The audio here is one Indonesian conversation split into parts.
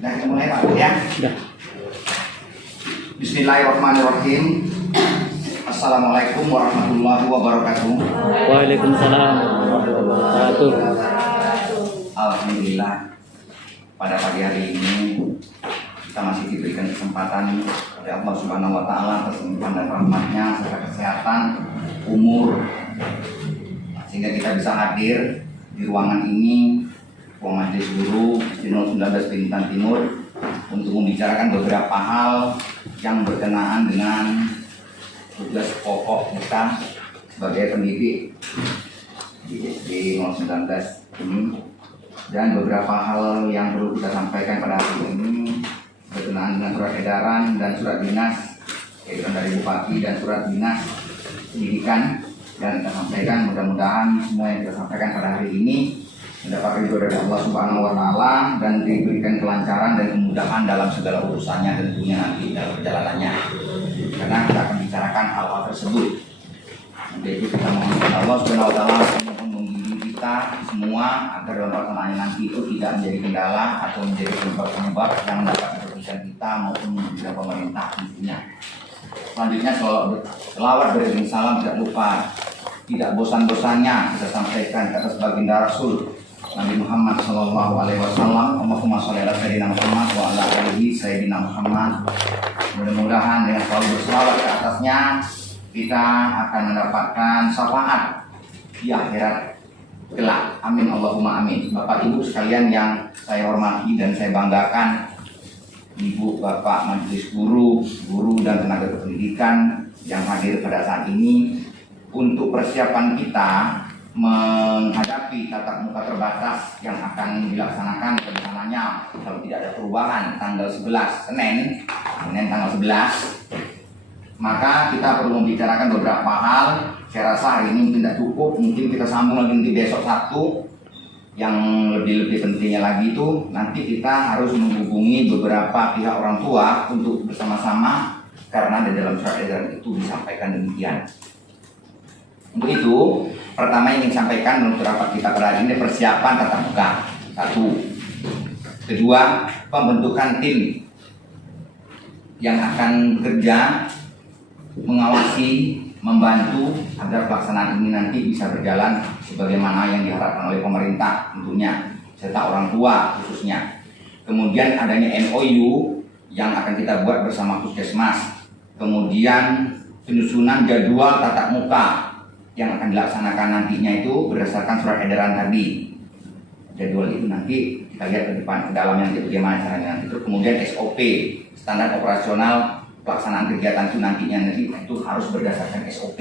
Nah, kita mulai Pak ya. Sudah. Bismillahirrahmanirrahim. Assalamualaikum warahmatullahi wabarakatuh. Waalaikumsalam warahmatullahi wabarakatuh. Alhamdulillah, pada pagi hari ini kita masih diberikan kesempatan oleh Allah Subhanahu wa Ta'ala atas limpahan dan rahmatnya serta kesehatan, umur, sehingga kita bisa hadir di ruangan ini, ruang majelis guru di 19 Bintan Timur, untuk membicarakan beberapa hal yang berkenaan dengan tugas pokok kita sebagai pendidik di SD 019 ini, dan beberapa hal yang perlu kita sampaikan pada hari ini berkenaan dengan surat edaran dan surat dinas, edaran dari Bupati dan surat dinas pendidikan, dan kita sampaikan mudah-mudahan semua yang kita sampaikan pada hari ini mendapat ridho dari Allah Subhanahu wa Ta'ala dan diberikan kelancaran dan kemudahan dalam segala urusannya tentunya nanti dalam perjalanannya, karena kita akan bicarakan hal-hal tersebut. Jadi kita mohon Allah Subhanahu wa Ta'ala membimbing kita semua agar dalam pelaksanaannya nanti itu tidak menjadi kendala atau menjadi penyebab yang dapat merugikan kita maupun juga pemerintah tentunya. Selanjutnya selawat beriring salam tidak lupa, tidak bosan-bosannya kita sampaikan ke atas baginda Rasul Nabi Muhammad Sallallahu Alaihi Wasallam. Allahumma sholli ala sayyidina Muhammad wa ala alihi sayyidina Muhammad. Mudah-mudahan dengan selalu berselawat ke atasnya kita akan mendapatkan syafaat di akhirat kelak. Amin Allahumma amin. Bapak Ibu sekalian yang saya hormati dan saya banggakan, Ibu Bapak Majelis Guru, guru dan tenaga kependidikan yang hadir pada saat ini, untuk persiapan kita menghadapi tatap muka terbatas yang akan dilaksanakan rencananya kalau tidak ada perubahan tanggal 11 Senin tanggal 11, maka kita perlu membicarakan beberapa hal. Saya rasa hari ini tidak cukup, mungkin kita sambung lagi nanti besok Sabtu. Yang lebih pentingnya lagi itu nanti kita harus menghubungi beberapa pihak orang tua untuk bersama-sama, karena di dalam surat edaran itu disampaikan demikian. Untuk itu, pertama yang ingin sampaikan menurut rapat kita pada hari ini persiapan tatap muka. Satu. Kedua, pembentukan tim yang akan bekerja, mengawasi, membantu agar pelaksanaan ini nanti bisa berjalan sebagaimana yang diharapkan oleh pemerintah tentunya, serta orang tua khususnya. Kemudian adanya MOU yang akan kita buat bersama Puskesmas. Kemudian penyusunan jadwal tatap muka yang akan dilaksanakan nantinya itu berdasarkan surat edaran tadi. Jadwal itu nanti kita lihat ke depan, ke dalamnya nanti bagaimana caranya nanti. Terus kemudian SOP, standar operasional pelaksanaan kegiatan itu nantinya nanti itu harus berdasarkan SOP.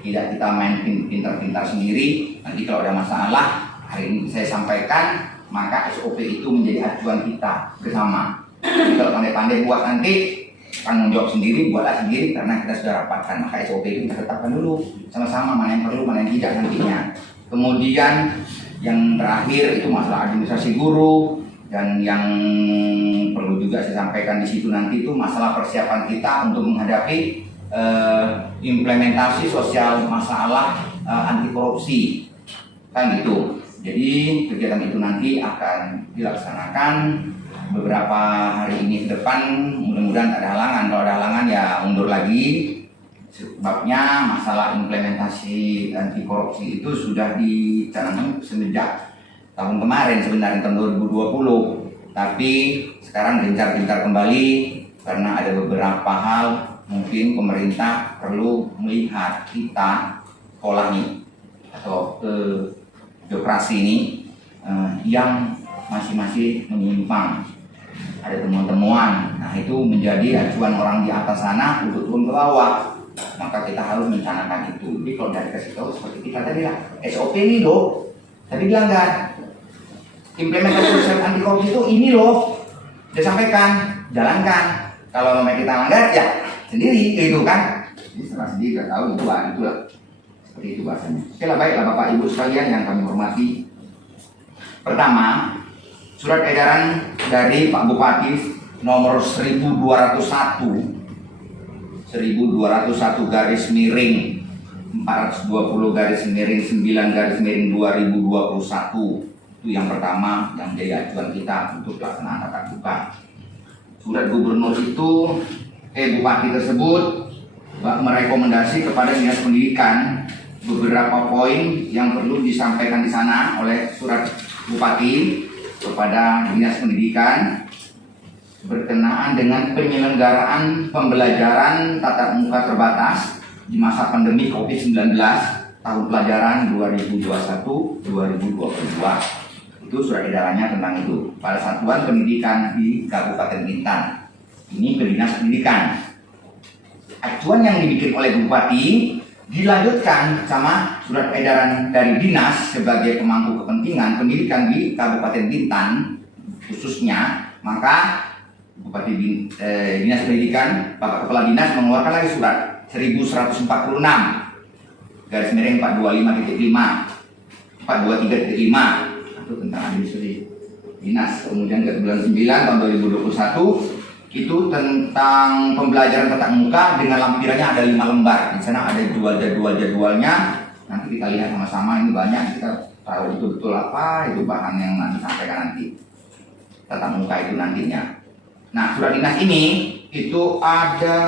Tidak kita main pintar-pintar sendiri. Nanti kalau ada masalah, hari ini saya sampaikan, maka SOP itu menjadi acuan kita bersama. Jadi kalau pandai-pandai buat nanti tanggung jawab sendiri, buatlah sendiri, karena kita sudah rapatkan. Maka SOP itu kita tetapkan dulu sama-sama, mana yang perlu, mana yang tidak nantinya. Kemudian yang terakhir itu masalah administrasi guru, dan yang perlu juga saya sampaikan di situ nanti itu masalah persiapan kita untuk menghadapi implementasi sosial masalah anti korupsi, kan gitu. Jadi kegiatan itu nanti akan dilaksanakan beberapa hari ini ke depan, mudah-mudahan tak ada halangan. Kalau ada halangan ya mundur lagi. Sebabnya masalah implementasi anti korupsi itu sudah dicanangkan semenjak tahun kemarin sebenarnya, tahun 2020. Tapi sekarang gencar-gencar kembali karena ada beberapa hal mungkin pemerintah perlu melihat kita sekolah ini atau birokrasi ini yang masih menyimpang. Ada temuan-temuan, nah itu menjadi acuan orang di atas sana untuk turun ke bawah. Maka kita harus mencanangkan itu. Jadi kalau dari kasih tahu seperti kita tadi lah, SOP ini loh, tadi dilanggar. Implementasi sosial anti korupsi itu ini loh, dia sampaikan, jalankan. Kalau memang kita langgar ya sendiri, gitu kan? Jadi setelah sendiri kita tahu itulah seperti itu bahasanya. Oke lah, baiklah Bapak Ibu sekalian yang kami hormati. Pertama, surat edaran dari Pak Bupati nomor 1201 garis miring 420 garis miring 9 garis miring 2021 Itu yang pertama yang jadi acuan kita untuk pelaksanaan tatap muka. Surat gubernur itu, bupati tersebut merekomendasi kepada dinas pendidikan beberapa poin yang perlu disampaikan di sana oleh surat bupati kepada dinas pendidikan berkenaan dengan penyelenggaraan pembelajaran tatap muka terbatas di masa pandemi COVID-19 tahun pelajaran 2021-2022. Itu surat edarannya tentang itu pada satuan pendidikan di Kabupaten Bintan. Ini ke dinas pendidikan. Acuan yang dibikin oleh bupati dilanjutkan sama surat edaran dari dinas sebagai pemangku kepentingan pendidikan di Kabupaten Bintan khususnya. Maka dinas pendidikan, Bapak Kepala Dinas mengeluarkan lagi surat 1146 garis miring 425.5 423.5 itu tentang administrasi dinas. Kemudian ke bulan 9 tahun 2021 itu tentang pembelajaran tatap muka dengan lampirannya ada 5 lembar. Di sana ada jadwalnya. Nanti kita lihat sama-sama, ini banyak, kita tahu itu betul apa itu bahan yang nanti sampaikan nanti tatap muka itu nantinya. Nah, surat dinas ini itu ada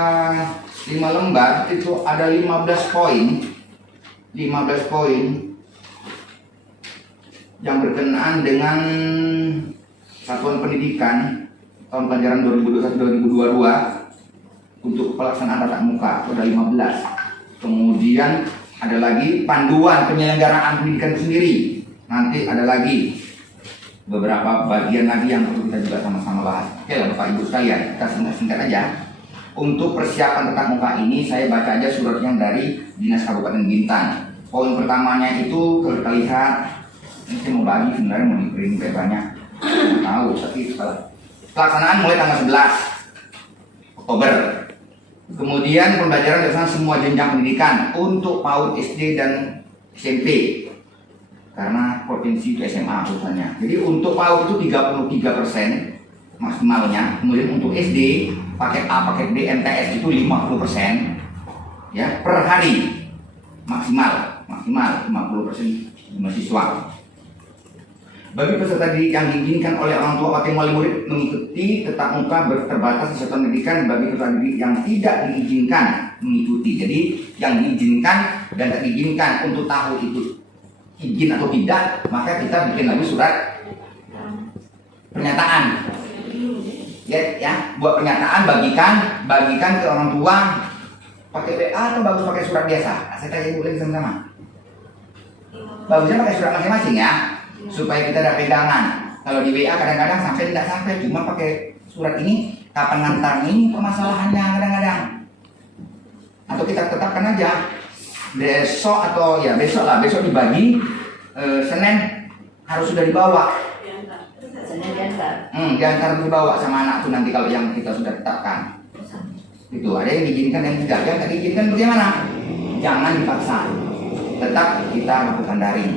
5 lembar, itu ada 15 poin yang berkenaan dengan satuan pendidikan tahun pelajaran 2021-2022 untuk pelaksanaan tatap muka, itu ada 15. Kemudian ada lagi panduan penyelenggaraan pendidikan sendiri. Nanti ada lagi beberapa bagian lagi yang perlu kita juga sama-sama bahas. Oke lah Bapak Ibu sekalian, kita singkat aja. Untuk persiapan tatap muka ini saya baca aja suratnya dari Dinas Kabupaten Bintan. Poin pertamanya itu terlihat, ini saya mau bagi sebenarnya, mau di-print kayak banyak. Tahu, tapi pelaksanaan mulai tanggal 11 Oktober. Kemudian pembelajaran dilaksanakan semua jenjang pendidikan untuk PAUD, SD dan SMP. Karena provinsi itu SMA urusannya. Jadi untuk PAUD itu 33% maksimalnya. Kemudian untuk SD paket A, paket B, MTS itu 50% ya per hari maksimal 50% mahasiswa. Bagi peserta didik yang diizinkan oleh orang tua atau wali murid mengikuti tatap muka terbatas di satuan pendidikan, bagi peserta didik yang tidak diizinkan mengikuti. Jadi yang diizinkan dan tak diizinkan untuk tahu itu izin atau tidak, maka kita bikin lagi surat pernyataan. Ya, buat pernyataan, bagikan ke orang tua pakai WA atau bagus pakai surat biasa. Saya tanya dulu sama-sama. Bagusnya pakai surat masing-masing ya, supaya kita ada pegangan. Kalau di WA kadang-kadang sampai tidak sampai, cuma pakai surat ini kapan ngantar ini permasalahannya kadang-kadang. Atau kita tetapkan aja besok atau ya besok dibagi, Senin harus sudah dibawa. Senin diantar. Diantar dibawa sama anak tuh nanti kalau yang kita sudah tetapkan. Itu ada yang diizinkan yang tidak, yang tak diizinkan bagaimana? Jangan dipaksa. Tetap kita lakukan daring.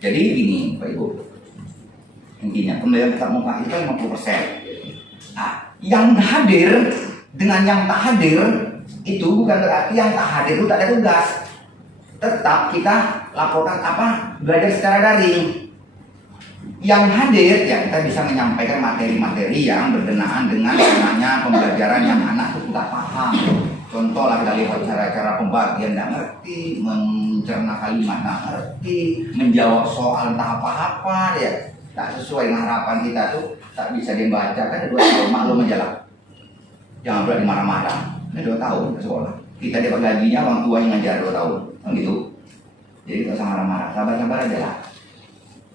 Jadi gini Pak Ibu, intinya pembelajaran tatap muka itu 50%. Nah, yang hadir dengan yang tak hadir itu bukan berarti yang tak hadir itu tak ada tugas. Tetap kita laporkan belajar secara daring. Yang hadir ya kita bisa menyampaikan materi-materi yang berkenaan dengan namanya pembelajaran yang anak itu tidak paham. Contoh lah kita lihat cara-cara pembagian tidak ngerti, mencerna kalimat tidak ngerti, menjawab soal entah apa-apa ya tak sesuai dengan harapan kita tuh tak bisa dibaca kan 2 tahun maklum aja lah. Jangan pula dimarah-marah. 2 tahun ke sekolah. Kita dapat gajinya orang tua yang ngajar 2 tahun, kan gitu. Jadi tak usah marah-marah, sabar-sabar aja lah.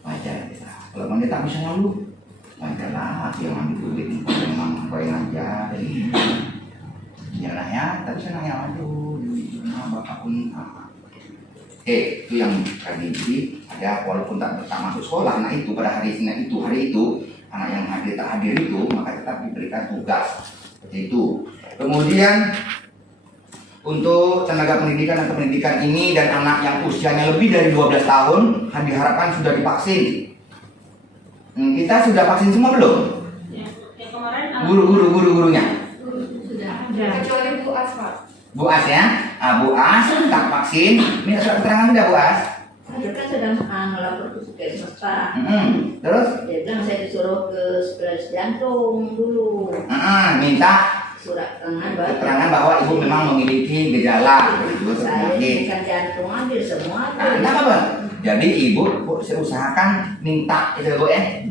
Baca kita. Kalau memang tak bisa lalu, baca lah. Yang ambil duit memang bayang aja. Jadi ya lah ya, tapi senang yang aduh, bapak pun itu yang tadi ada walaupun tak masuk sekolah, anak itu pada hari Senin itu anak yang hadir tak hadir itu maka tetap diberikan tugas seperti itu. Kemudian untuk tenaga pendidikan atau pendidikan ini dan anak yang usianya lebih dari 12 tahun diharapkan sudah divaksin. Kita sudah vaksin semua belum? Ya, yang kemarin Guru-gurunya. Kecuali Bu As, Pak. Bu As ya, Bu As tak vaksin, minta surat keterangan sudah Bu As? Dia kan sedang ngelapor ke puskesmas Pak. Terus? Dia bilang saya disuruh ke spesialis jantung dulu. Minta Surat keterangan keterangan bahwa ibu memang memiliki gejala saya penyakit. bukan jantung ambil semua. Nah, enggak apa-apa. Jadi ibu saya usahakan minta itu bu ya.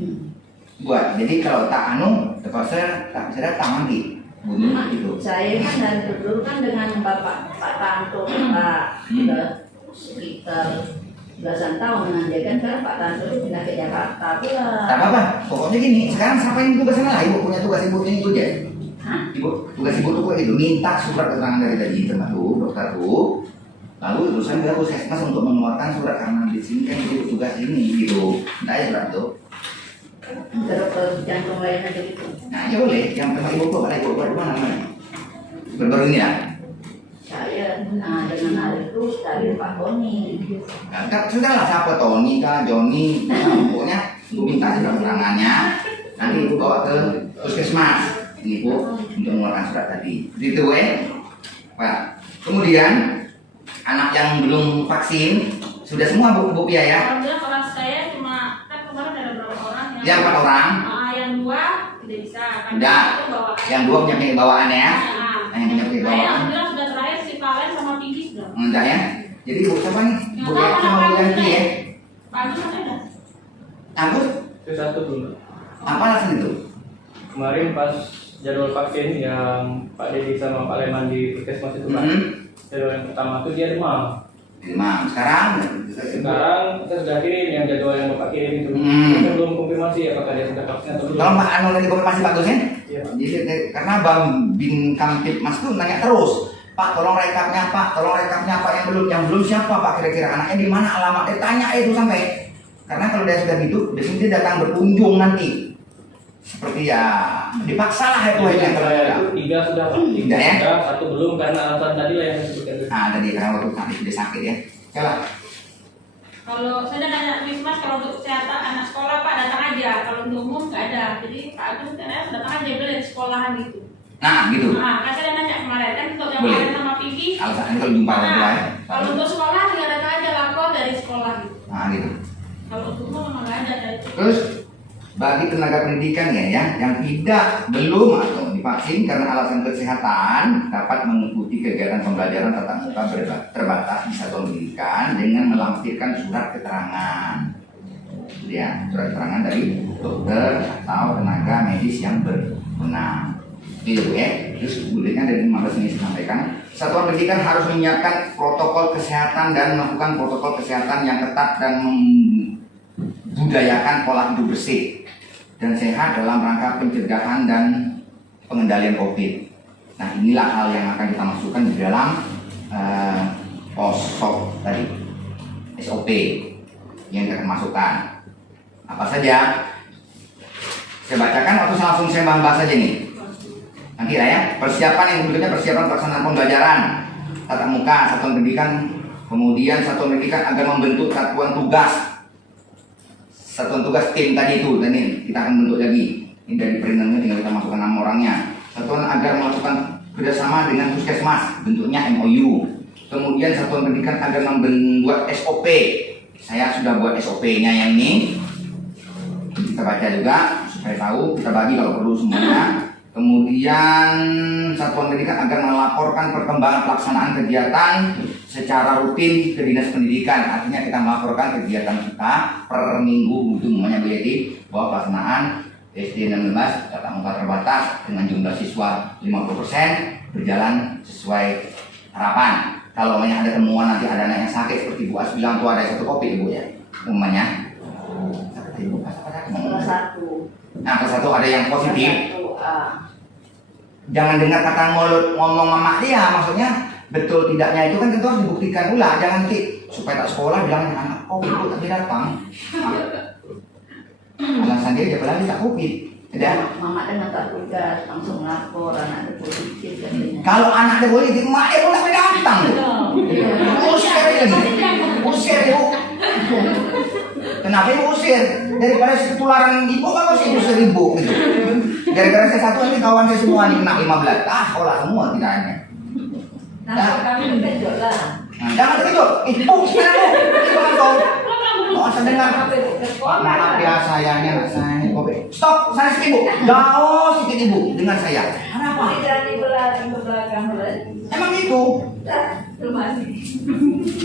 Buat. Jadi kalau tak terpaksa tak bisa datang lagi. Bunyi gitu. Saya kan dari dulu kan dengan Pak Tanto Pak sudah sekitar belasan tahun dengan dia kan sekarang Pak Tanto itu pindah ke Jakarta pula. Tak apa-apa. Pokoknya gini, sekarang siapa yang tugas sana lah? Ibu punya tugas ibu ini itu aja. Ibu tugas ibu tuh itu minta surat keterangan dari tadi termasuk dokter tuh. Lalu urusan ke puskesmas untuk mengeluarkan surat karena di sini kan ibu tugas ini gitu. Nah ya surat tuh. Terus ke jantung lainnya gitu. Nah ya boleh. Yang tempat ibu tuh ada ibu di mana? Baru ini ya. Saya dengan hal itu dari Pak Tony. Nah, sudah lah siapa Tony kah, Joni, pokoknya ibu minta surat keterangannya. Nanti ibu bawa ke puskesmas. Ini bu untuk mengeluarkan surat tadi. Begitu Pak. Kemudian anak yang belum vaksin sudah semua bu Pia ya? Alhamdulillah kelas saya cuma kan kemarin ada beberapa orang Yang 4 orang. Yang 2 tidak bisa. Udah. Yang 2 punya penyakit bawaan ya? Yang punya penyakit Saya bawaan. alhamdulillah sudah terakhir si Valen sama Pinky sudah. Enggak ya? Jadi bu siapa nih? Bu ya sama Bu Yanti ya? Pak Agus masih ada. Agus? Itu satu dulu. Apa alasan itu? Kemarin pas jadwal vaksin yang Pak Dedi sama Pak Leman di puskesmas itu Pak. Jadwal yang pertama itu dia demam. Demam. Sekarang Sekarang kita sudah kirim yang jadwal yang Bapak kirim itu. Kita belum konfirmasi apakah dia sudah vaksin atau belum. kalau Pak Anu nanti konfirmasi Pak Gus ya? Iya. Jadi karena Bang Bin Kamtipmas tuh nanya terus, Pak tolong rekapnya Pak yang belum siapa Pak kira-kira anaknya di mana alamatnya tanya itu sampai. Karena kalau dia sudah gitu, biasanya dia datang berkunjung nanti. Seperti ya dipaksa lah itu Jadi yang yang saya itu 3 sudah Pak. Tiga ya? Sudah, 1 belum karena alasan tadi lah yang disebutkan. Tadi karena waktu tadi dia sakit ya. Coba. Kalau saya udah nanya Wismas kalau untuk kesehatan anak sekolah Pak datang aja. Kalau untuk umum nggak ada. Jadi Pak Agus katanya datang aja beli dari sekolahan gitu. Nah gitu. Nah, kan saya udah nanya kemarin kan untuk yang Boleh. Valen sama Pinky. Alasannya kalau jumpa orang tua ya. Kalau untuk sekolah tinggal datang aja lapor dari sekolah gitu. Nah gitu. Kalau untuk umum memang nggak ada dari itu. Terus bagi tenaga pendidikan ya yang belum atau divaksin karena alasan kesehatan dapat mengikuti kegiatan pembelajaran tatap muka terbatas di satuan pendidikan dengan melampirkan surat keterangan. Ya, surat keterangan dari dokter atau tenaga medis yang berwenang. Itu ya. Terus kemudian dari 15 ini saya sampaikan, satuan pendidikan harus menyiapkan protokol kesehatan dan melakukan protokol kesehatan yang ketat dan membudayakan pola hidup bersih dan sehat dalam rangka pencegahan dan pengendalian COVID. Nah inilah hal yang akan kita masukkan di dalam POSOK tadi, SOP yang kita akan masukkan. Apa saja? Saya bacakan atau langsung saya bahas saja nih. Nanti lah ya. Persiapan yang berikutnya persiapan pelaksanaan pembelajaran tatap muka satuan pendidikan. Kemudian satuan pendidikan agar membentuk satuan tugas tim tadi itu, kita akan bentuk lagi. Ini dari perintangannya tinggal kita masukkan 6 orangnya. Satuan agar melakukan kerjasama dengan puskesmas, bentuknya MOU. Kemudian satuan pendidikan agar membuat SOP. Saya sudah buat SOP-nya yang ini. Kita baca juga supaya tahu, kita bagi kalau perlu semuanya. Kemudian satuan pendidikan agar melaporkan perkembangan pelaksanaan kegiatan secara rutin ke dinas pendidikan. Artinya kita melaporkan kegiatan kita per minggu itu namanya BLT bahwa pelaksanaan SD 16 tatap muka terbatas dengan jumlah siswa 50% berjalan sesuai harapan. Kalau ada temuan nanti ada anak yang sakit seperti Bu As bilang tuh ada 1 COVID Ibu ya. Umumnya Kelas 1. Nah, kelas 1 ada yang positif. Jangan dengar kata mulut ngomong mama dia, maksudnya betul tidaknya itu kan tentu harus dibuktikan pula. Jangan nanti supaya tak sekolah bilang anak ibu tapi datang. Alasan dia siapa lagi tak COVID. Tidak. Mama dengan tak tugas langsung lapor anak positif katanya. Kalau anak ada politik, mak pun tak datang. Usir lagi. Usir ibu. Kenapa ibu usir? Daripada ketularan ibu kan masih usir ibu gitu. Gara-gara saya satu ini kawan saya semua nih kena 15. Sekolah semua tidak hanya. Nah, kami juga lah. Nah, jangan begitu. Ibu, sekarang ibu langsung. Oh, saya dengar. Maaf ya sayangnya anak saya ini kopi. Stop, saya sedikit ibu. Jauh sedikit ibu dengan saya. Kenapa? Tidak di belakang. Emang itu. Rumah.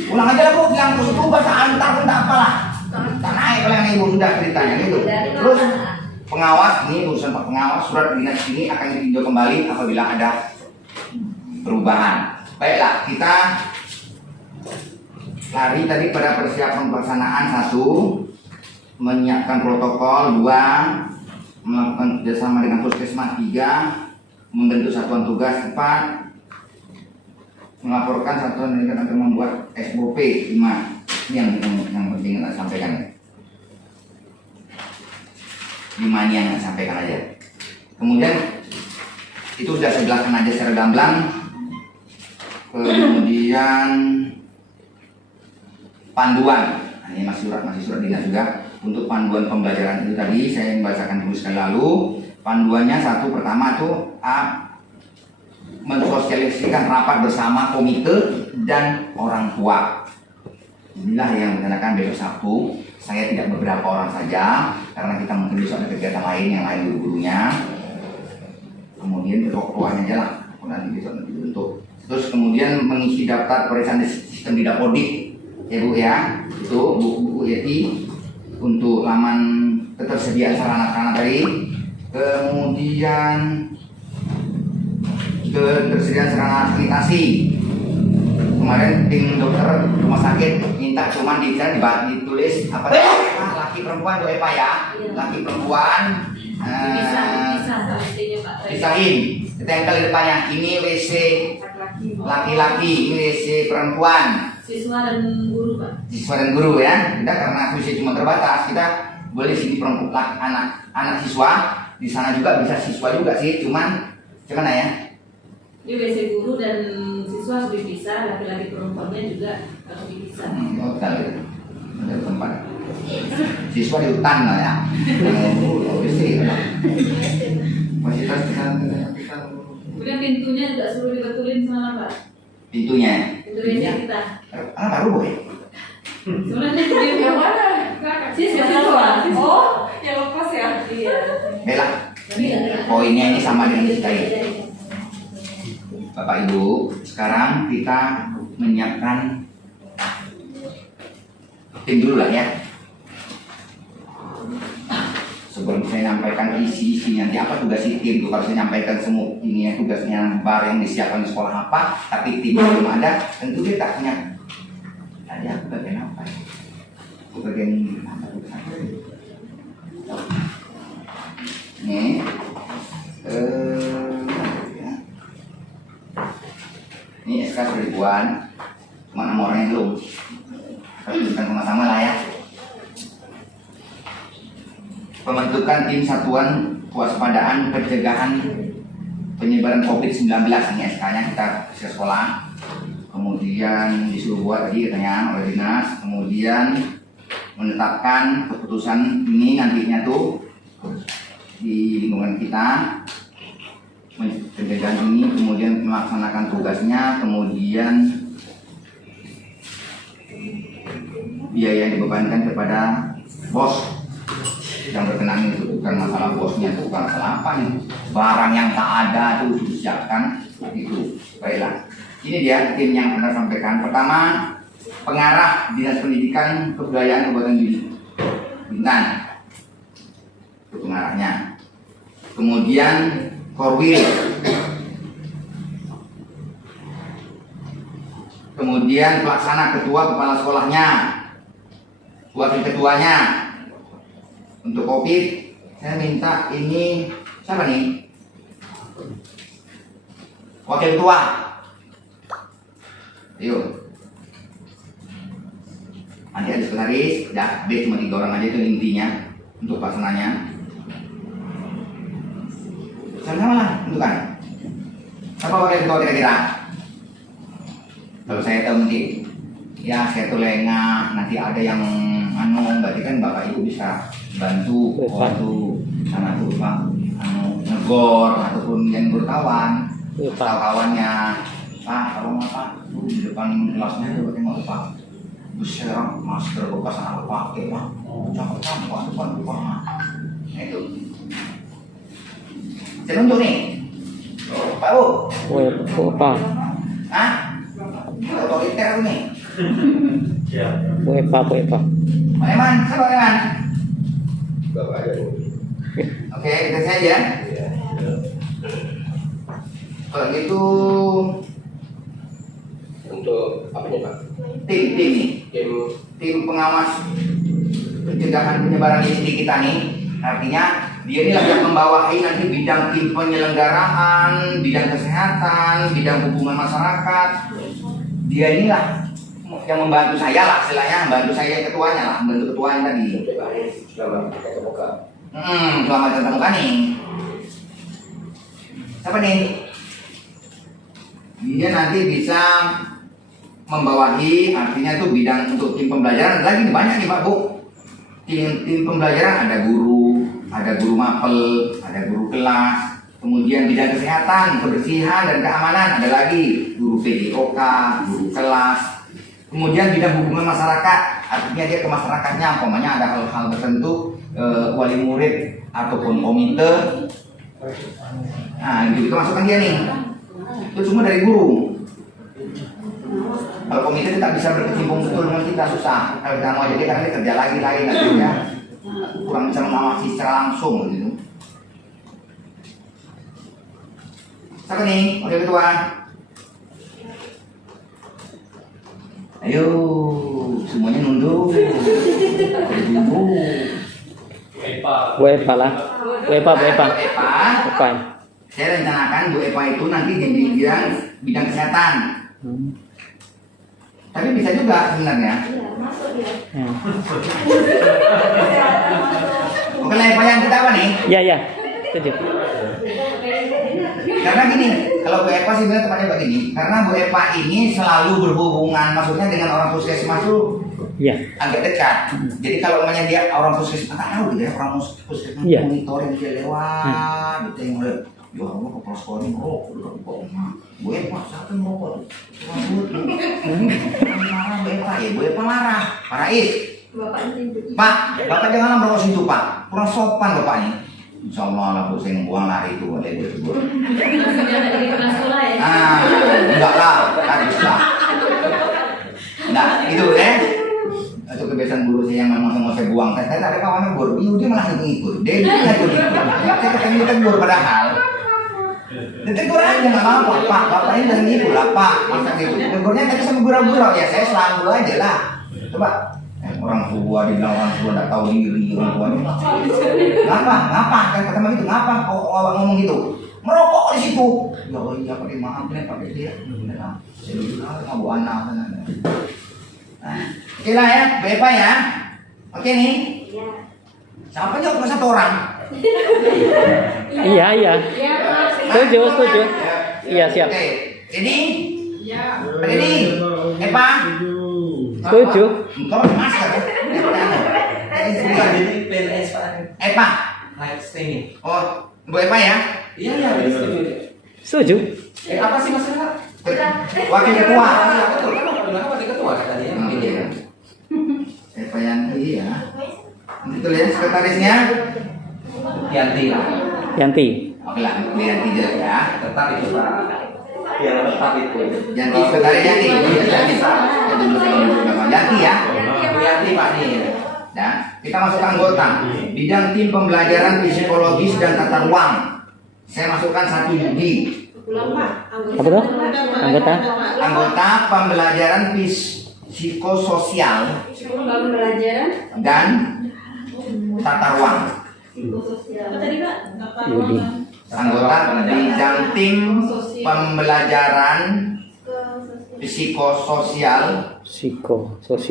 Ulang aja lah bu, bilang terus itu bahasa antar pun tak apalah. Tak naik kalau yang ibu sudah ceritanya gitu. Terus pengawas, ini urusan Pak Pengawas, surat dinas ini akan ditinjau kembali apabila ada perubahan. Baiklah, kita lari tadi pada persiapan pelaksanaan. 1, menyiapkan protokol. 2, melakukan kerjasama dengan puskesmas. 3, membentuk satuan tugas. 4, melaporkan satuan yang akan membuat SOP. 5, ini yang penting kita sampaikan. 5 ini yang saya sampaikan aja. Kemudian itu sudah saya jelaskan aja secara gamblang. Kemudian panduan, nah, ini masih surat dinas juga. Untuk panduan pembelajaran itu tadi saya membacakan dulu sekali lalu. Panduannya 1, pertama tuh mensosialisasikan rapat bersama komite dan orang tua. Inilah yang menandakan besok Sabtu. Saya tidak beberapa orang saja karena kita mungkin besok ada kegiatan lain yang lain guru-gurunya. Kemudian ketua-ketuanya aja lah, nanti besok nanti bentuk. Terus kemudian mengisi daftar pemeriksaan sistem Didapodik, ya Bu ya, itu buku Yeti untuk laman ketersediaan sarana tadi. Kemudian ketersediaan sarana sanitasi. Kemarin tim dokter rumah sakit minta cuman ditulis apa laki perempuan Bu Eva ya, laki perempuan pisahin, ditempel di depannya. Ini WC laki-laki, ini WC perempuan. Siswa dan guru Pak. Siswa dan guru ya, kita karena WC cuma terbatas, kita boleh sini perempuan anak siswa, di sana juga bisa siswa juga sih, cuman gimana ya? Ini WC guru dan siswa harus dipisah, laki-laki perempuannya juga harus dipisah. Oh, kali ada tempat. Siswa di hutan lah ya. WC masih kita. Kemudian pintunya juga suruh dibetulin semalam Pak. Pintunya. Pintu WC kita. Baru Bu ya? Sebenarnya dia Yang mana? siswa. Oh, yang lepas ya? Iya. Bella. Poinnya ini sama dengan kita. Bapak Ibu, sekarang kita menyiapkan tim dulu lah ya. Sebelum saya nyampaikan isi nanti apa tugas tim itu, kalau saya nyampaikan semua ini ya tugasnya bar yang disiapkan di sekolah apa, tapi tim belum ada, tentu dia tak punya. Tadi aku bagian apa? Aku bagian apa? Ini ini SK sudah dibuat, cuma nama orangnya belum. Kita tunjukkan sama-sama lah ya. Pembentukan tim satuan kewaspadaan pencegahan penyebaran COVID-19, ini SK-nya kita ke sekolah. Kemudian disuruh buat tadi katanya oleh dinas. Kemudian menetapkan keputusan ini nantinya tuh di lingkungan kita pencegahan ini, kemudian melaksanakan tugasnya, kemudian biaya yang dibebankan kepada bos yang berkenaan. Itu bukan masalah bosnya, itu bukan masalah apa nih, barang yang tak ada itu disiapkan itu. Baiklah, ini dia tim yang Anda sampaikan. Pertama, pengarah Dinas Pendidikan Kebudayaan Kabupaten Bintan, itu pengarahnya. Kemudian Korwil, kemudian pelaksana ketua kepala sekolahnya, wakil ketuanya. Untuk COVID saya minta ini siapa nih? Wakil ketua. Ayo. Nanti ada sekretaris, ya, B cuma 3 orang aja itu intinya untuk pelaksananya. Sama-sama lah, tentukan. Siapa wakil ketua kira-kira? Kalau saya tahu nanti, ya saya tuh lengah, nanti ada yang berarti kan Bapak Ibu bisa bantu waktu sama tuh Pak, negor ataupun yang berkawan, kawannya, Pak, tolong apa? di depan kelasnya itu pakai apa? Berserang masker bekas anak pakai mah. Cakep depan. Nah itu. Saya nunjuk nih. Pak Bu. WEPA. Hah? Otoriter aku nih. WEPA. Pak Eman, siapa Pak Eman? Oke, kita saja. Kalau gitu untuk apa nih Pak? tim pengawas pencegahan penyebaran ICD kita nih, artinya dia ini yang membawahi nanti bidang tim penyelenggaraan, bidang kesehatan, bidang hubungan masyarakat. Dia inilah yang membantu saya lah, istilahnya membantu saya ketuanya lah, membantu ketuanya tadi. Selamat Pramuka. Selamat datang muka nih. Siapa nih? Dia nanti bisa membawahi, artinya itu bidang untuk tim pembelajaran. Lagi nih banyak nih Pak Bu. Tim pembelajaran ada guru mapel, ada guru kelas, kemudian bidang kesehatan, kebersihan dan keamanan, ada lagi guru PJOK, guru kelas, kemudian bidang hubungan masyarakat, artinya dia ke masyarakatnya, umpamanya ada hal-hal tertentu, wali murid ataupun komite, nah gitu masukkan dia nih, itu semua dari guru. Kalau komite tidak bisa berkecimpung betul dengan kita susah. Kalau kita mau jadi karena dia kerja lagi lain artinya kurang bisa mengawasi secara langsung gitu. Siapa nih? Wakil ketua. Ayo, semuanya nunduk. WEPA lah. WEPA. WEPA. Saya rencanakan Bu Epa itu nanti di bidang kesehatan. Tapi bisa juga sebenarnya. Oke lah Epa yang kita apa nih? Ya. Setuju. Karena gini, kalau Bu Epa sih sebenarnya tepatnya begini. Karena Bu Epa ini selalu berhubungan, maksudnya dengan orang puskesmas itu agak dekat. Jadi kalau namanya dia orang puskesmas, tak tahu gitu ya, orang puskesmas monitoring dia lewat, gitu yang udah. Ya Allah, kepala sekolah ini merokok, udah kepala Bu Epa, siapa yang merokok? Marah Bu Epa, ya Bu Epa marah. Pak Rais, Pak, Bapak jangan merokok situ Pak, kurang sopan Bapak ini. Insya Allah lah, Bu, saya ngebuang lari itu, boleh Bu tegur. Enggak lah, harus lah. Nah, itu ya. Itu kebiasaan guru saya yang memang mau saya buang. Saya ada kawannya guru, dia malah ngikut. Dia ikut. Saya ketemu tegur padahal. Ditegur aja nggak apa-apa, Pak. Bapak ini udah ngikut lah, Pak. Masa gitu. Tegurnya tadi sama gurau-gurau ya, saya selalu aja lah. Coba. Orang tua dibilang orang tua nggak tahu diri orang tuanya. Ngapa? Kan pertama gitu, ngapa? Kok awak ngomong gitu? Merokok di situ. Ya Allah, iya pakai maaf nih pakai dia. Saya dulu lah mau anak kan. Oke lah ya, Bepa ya. Oke nih. Siapa aja cuma satu orang. Iya. Setuju. Iya, siap. Oke. Ini. Ini. Epa. Setuju. Kau masker. Jadi PNS Pak. Epa. Live streaming. Oh, Bu Epa ya. Iya, Setuju. apa sih masalah? Wakil ketua. Betul, kenapa wakil ketua katanya? Iya. Epa Yanti ya. Betul ya, sekretarisnya Yanti lah. Yanti. Oke lah, Yanti jelas ya. Tetap itu Pak. Yang tetap itu. Yanti sekretaris Yanti. Yanti Pak. Yanti ya. Yanti Pak nih. Ya, kita masuk anggota. Bidang tim pembelajaran psikologis dan tata ruang. Saya masukkan 1 Yudi. Apa tuh? Anggota pembelajaran psikososial dan tata ruang. Apa tadi Pak? Yudi. Anggota bidang tim pembelajaran psikososial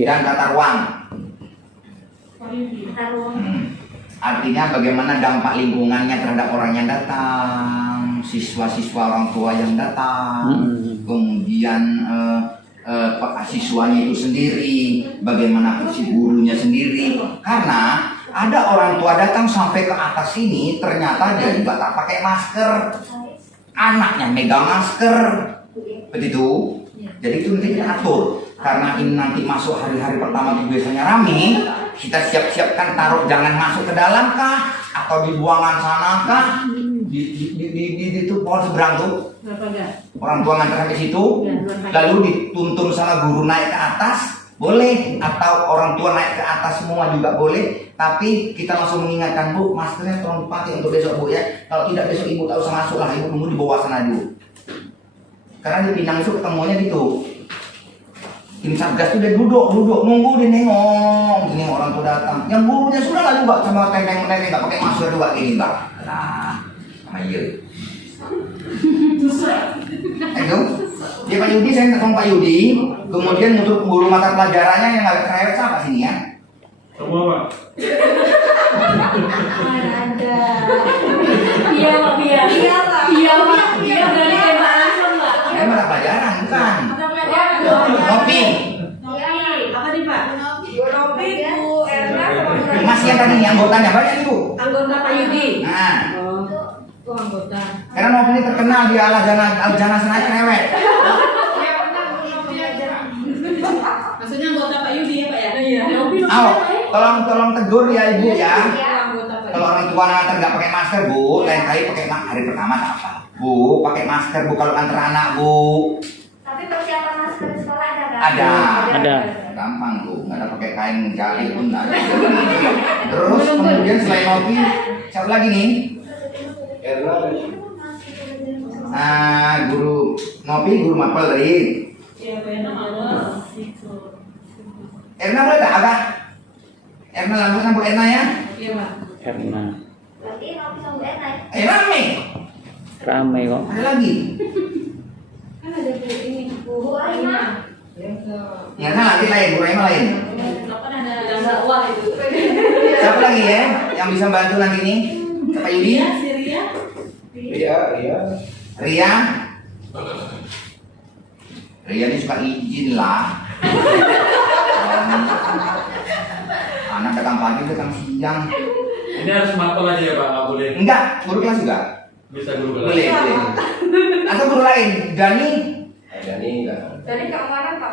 dan tata ruang. Artinya bagaimana dampak lingkungannya terhadap orang yang datang, siswa-siswa orang tua yang datang, kemudian siswanya itu sendiri, bagaimana si gurunya sendiri. Karena ada orang tua datang sampai ke atas sini, ternyata dia juga tak pakai masker, anaknya megang masker, begitu. Jadi itu nanti kita atur. Karena ini nanti masuk hari-hari pertama itu biasanya rame, kita siap-siapkan taruh jangan masuk ke dalam kah, atau di buangan sana kah, di itu pohon seberang tuh. Orang tua ngantar sampai situ, lalu dituntun sama guru naik ke atas, boleh, atau orang tua naik ke atas semua juga boleh. Tapi kita langsung mengingatkan, Bu, maskernya tolong dipakai untuk besok, Bu, ya. Kalau tidak besok Ibu tak usah masuk lah, Ibu tunggu di bawah sana dulu. Karena di Pinang itu ketemunya gitu. Tim Satgas itu udah duduk, nunggu dia nengok, ini orang tua datang. Yang gurunya sudah lah juga sama tenteng-tenteng nggak pakai masker juga gini, Mbak. Nah, ayo. Ayo, dia Pak Yudi, saya telepon Pak Yudi. Kemudian untuk guru mata pelajarannya yang agak cerewet siapa sini ya? Semua Pak. Ada. Iya Pak, iya. Iya Pak. Iya Pak, iya dari tembak langsung Pak. Saya mata pelajaran bukan. Mata pelajaran. Ngopi. Apa nih Pak? Nopi, Bu Erna sama Bu Rani. Mas yang tadi nih anggotanya banyak Ibu. Anggota Pak Yudi. Nah, Oh, anggota. karena Nopi ini terkenal dia Aljana senai cerewet. Maksudnya anggota Pak Yudi ya Pak ya? Iya. Aw, tolong tegur ya Ibu ya. Iya, anggota Pak Kalau Yudi. orang tua nganter nggak pakai masker, Bu, lain kali pakai masker hari pertama tak apa. Bu, pakai masker Bu kalau antar anak, Bu. Tapi persiapan masker di sekolah ada nggak? Ada. Gampang tuh, nggak ada pakai kain jali pun nggak ada. Terus kemudian selain Nopi, siapa lagi nih? Guru Nopi, guru mapel tadi. Iya, benar. Erna boleh tak agak? Erna langsung sama Bu Erna ya? Iya Pak. Karena Berarti Nopi sama Bu Erna ya? Rame. ramai kok. Ada lagi. Kan ada Bu ini, Bu Aina. Yang nanti lain, Bu Rema lain. Kan ada yang dakwah itu. Siapa lagi ya yang bisa bantu nanti nih? Pak Yudi? Iya, Syria. Ria? Ria ini suka izin lah. Anak datang pagi, datang siang. Ini harus mapel aja ya Pak, nggak boleh. Enggak, guru kelas juga. Bisa guru kelas. Boleh. Atau guru lain, Dani? Jadi keamanan Pak.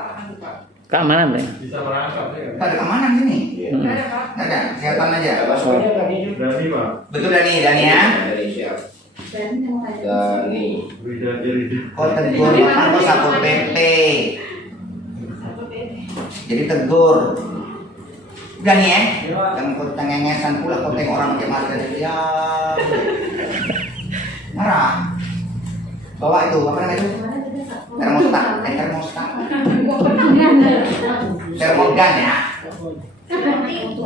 Keamanan deh. Bisa merangkap ya. Kita ada keamanan sini. Nggak ada Pak. Enggak ada, kesehatan aja. Berani Pak. Betul Dani ya? Dan yang lain. Beda jadi. Kau tegur, kau satu PP. Jadi tegur. Dani ya? Jangan kau tengengesan pula kau tengok orang pakai masker ya. Marah. Bawa itu, apa namanya itu? Termostat, termogan ya.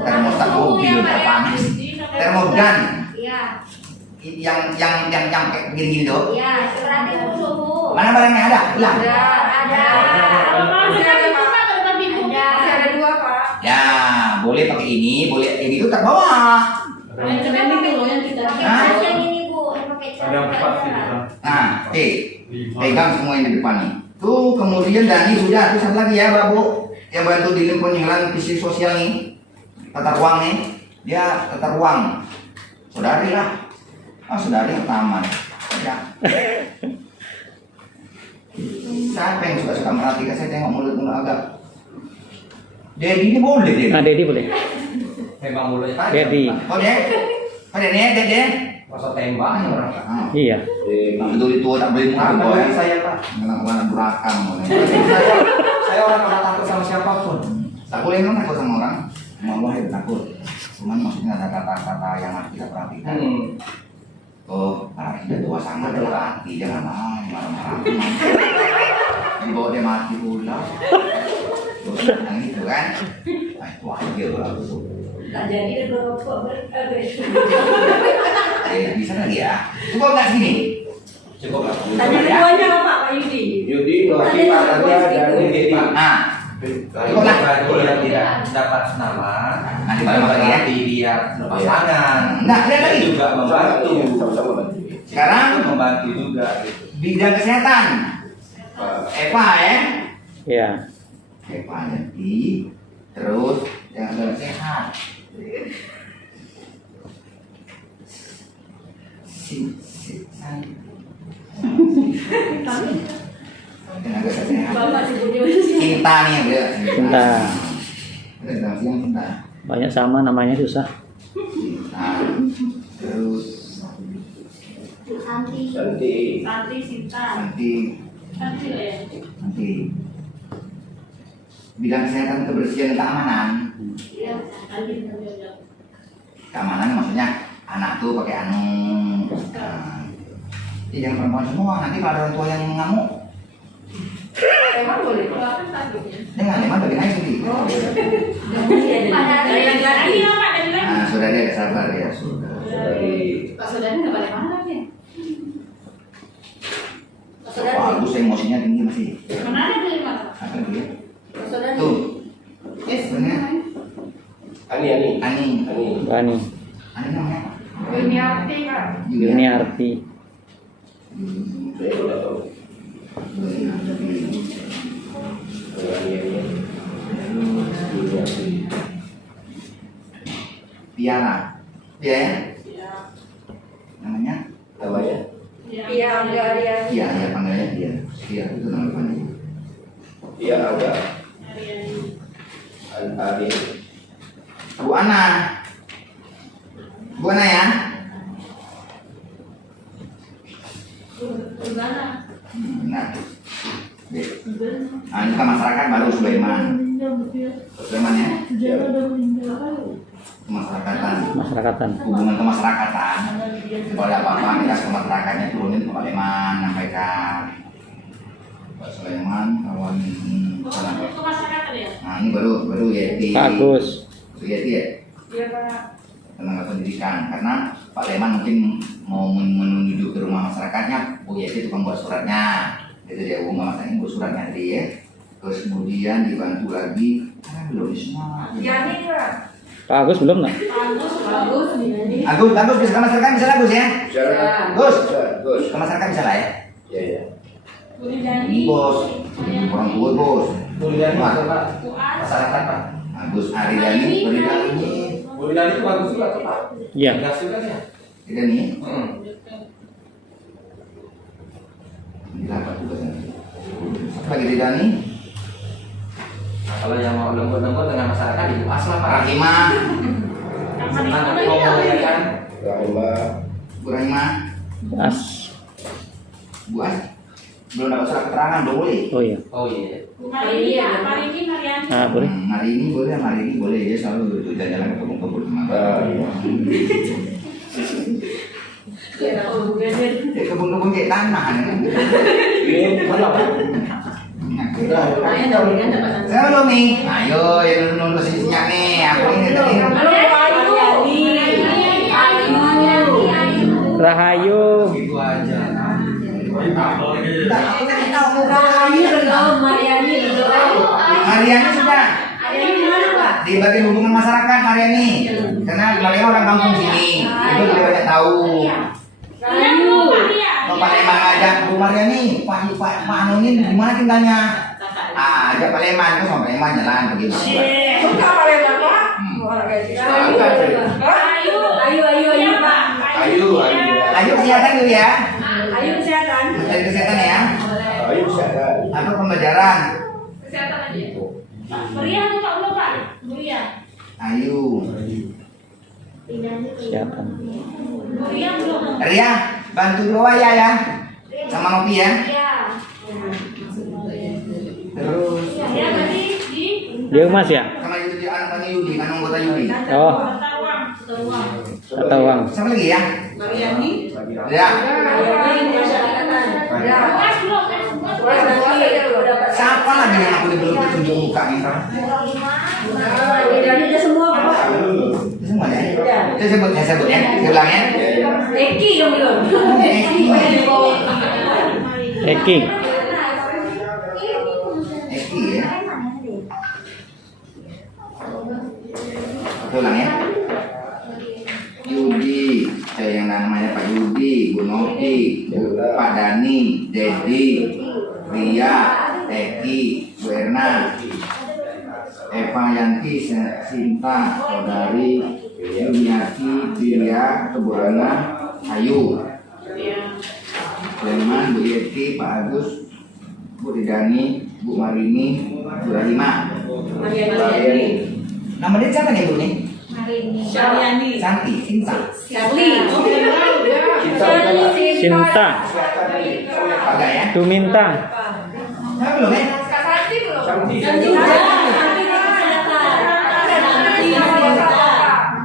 Termostat mobil panas. Termogan Iya. yang kayak gini tuh. Iya, berarti suhu. Mana barangnya ada? Hilang. Ada. Kalau mau Masih ada, ada Pak. Pak, ke depan pintu. Masih ada dua Pak. Ya, boleh pakai ini, boleh ini itu terbawa. Yang keren itu loh yang kita. Pakai Hah? tas yang ini Bu, yang pakai Ada celana 4 sih. pelajaran. Nah, oke. 5. Pegang semua yang di depan nih. Tuh, kemudian Dani sudah, terus satu lagi ya, Bu. Yang bantu di lingkungan visi sosial nih. Tata ruang nih. Dia tata ruang. Saudari lah. Saudari yang taman. Ya. Siapa yang suka merhatikan saya tengok mulut agak. Dedi ini boleh Dedi. Nah, Dedi boleh. Memang mulai Dedi. Oh dia? Oh dia nih, Dede. masa tembak orang. Ah. Iya. Betul itu tak boleh muka Apa boy. bagi saya Pak? Mana berakam. Saya orang nggak takut sama siapapun. Tak boleh memang takut sama orang. Allah itu takut. Cuman maksudnya ada kata-kata yang harus kita perhatikan. Oh, dia tua sangat berarti jangan marah-marah. Dibawa dia mati pula. Yang itu kan? Nah, itu aja lah. Tak jadi ada rokok Bisa lagi ya? Cukup nggak sini? Cukup lah. Tanya keduanya apa Pak Yudi? Yudi, Novi, Pak Nadia, dan Dedi. Nah, Cukup lah. Kalau tidak dapat nama, nanti pada lagi ya. dia pasangan. Enggak, lihat lagi. Juga membantu. Sekarang Membantu juga. Gitu. bidang kesehatan. Eva ya. Iya. Eva jadi terus yang sehat. tenaga kesehatan. Bapak sebutnya Cinta nih ya. Cinta. Ada yang cinta. Banyak sama namanya susah. Nah, terus Santi. Santi Sinta. nanti Santi ya. bidang kesehatan, kebersihan, keamanan. Iya, Santi. Keamanan maksudnya anak tuh pakai anu. Nah, jangan perempuan semua. Nanti kalau ada orang tua yang ngamuk, emang boleh. jangan emang bagi aja sendiri. Lagi ya Pak, dari lagi. Nah, sudah dia sabar ya sudah. Pak Saudara nggak balik mana lagi? Pak Saudara, Bagus emosinya tinggi masih. Mana ada dari mana? Apa dia? Pak Saudara. Tuh. Sebenarnya Ani. Ani. Bani. Ani namanya apa? Yuniarti Kak. Ini arti. Saya udah tahu. Piala. Dia ya? Iya. Namanya? Namanya? Iya, Angga Arya. Iya, ya panggilnya dia. Iya, itu nama panggilnya. Iya ada. Ariani. Ari. Bu Ana. Bu Ana ya? Gimana? Nah. Nah, ini kan masyarakat baru Sulaiman. Sulaiman ya? Kemasyarakatan. Masyarakatan. Hubungan kemasyarakatan. Kalau ada apa-apa kita ke masyarakatnya turunin ke Pak Leman, sampaikan. Pak Sulaiman, kawan Itu masyarakat ya? Nah ini baru Yeti. Bagus. Yeti ya? Iya Pak. Tenaga pendidikan. Karena Pak Leman mungkin mau menuju ke rumah masyarakatnya, Bu Yeti tukang buat suratnya. Itu dia rumah masyarakatnya buat suratnya tadi ya. Terus kemudian dibantu lagi, belum semua. Yani Pak. Pak Agus belum nggak? Bagus. Agus bisa ke masyarakat bisa Agus ya? Bisa. Gus, Gus. ke masyarakat bisa lah ya? Iya. Ini bos, orang tua bos. Bulan Mas, Pak. Puas. masyarakat Pak. Agus Aridani, Aridani. Bulan itu bagus juga tuh Pak. Iya. Gas juga ya. Tidak nih, Hmm. ini apa tugasnya? Apa lagi Ridani? Nah, kalau yang mau lembut-lembut dengan masyarakat itu asal Pak. Rahimah, Senang tapi ngomong ya kan. Bu Rahimah, As. Bu As. Belum dapat surat keterangan, belum boleh. Oh iya. Oh iya. Marini ya, Marini Mariani. Ah boleh. Hari ini boleh, hari ini boleh. Dia selalu itu jalan-jalan ke kebun-kebun sama. Ya kebun-kebun kayak tanah kan. Ini mana Pak? Saya belum nih. Ayo, yang nunggu sisinya nih. Aku ini tadi. Rahayu. Gitu aja. Mariani sudah. Di bagian hubungan masyarakat Mariani. Karena Mariani orang kampung sini. Itu lebih banyak tahu. Kalau Pak Leman ngajak Bu Mariani, Pak Anu ini gimana tinggalnya? Ah, ajak Pak Leman, itu sama Pak Leman jalan begitu. Ayu. Ayo kesehatan dulu ya. Ayo kesehatan. Mencari kesehatan ya. Ayu siapa? Atau pembelajaran. Kesehatan aja. Meriah tuh Pak belum Pak? Meriah. Ayo. Kesehatan. Meriah belum? Ria, bantu doa ya. Sama Nopi ya. Terus Ya tadi di Dia Mas ya? sama Yudi, anak Yudi, kan anggota Yudi. Oh, Tawang. kata Wang. Siapa lagi ya? Mariani. Ya. Puas belum? Puas nanti udah pas. Siapa lagi yang aku belum tunjuk mukanya? Mariani udah semua Pak. Semua ya. Saya sebut ya. Saya bilang ya. Eki yang belum. Eki. Eki. Eki ya. Aku ulang ya. Yudi, saya yang namanya Pak Yudi, Bu Nopi, Pak Dani, Dedi, Ria, Eki, Bu Erna, Eva Yanti, Sinta, Saudari, Yuniati, Tia, Bu Ana, Ayu, Leman, Bu Yeti, Pak Agus, Bu Didani, Bu Marini, Bu Rahima. Mariani. Nama dia siapa nih Bu nih? Syariani. Santi, Sinta. Charlie. Sinta. Agak ya? Tuminta. Nah, belum ya?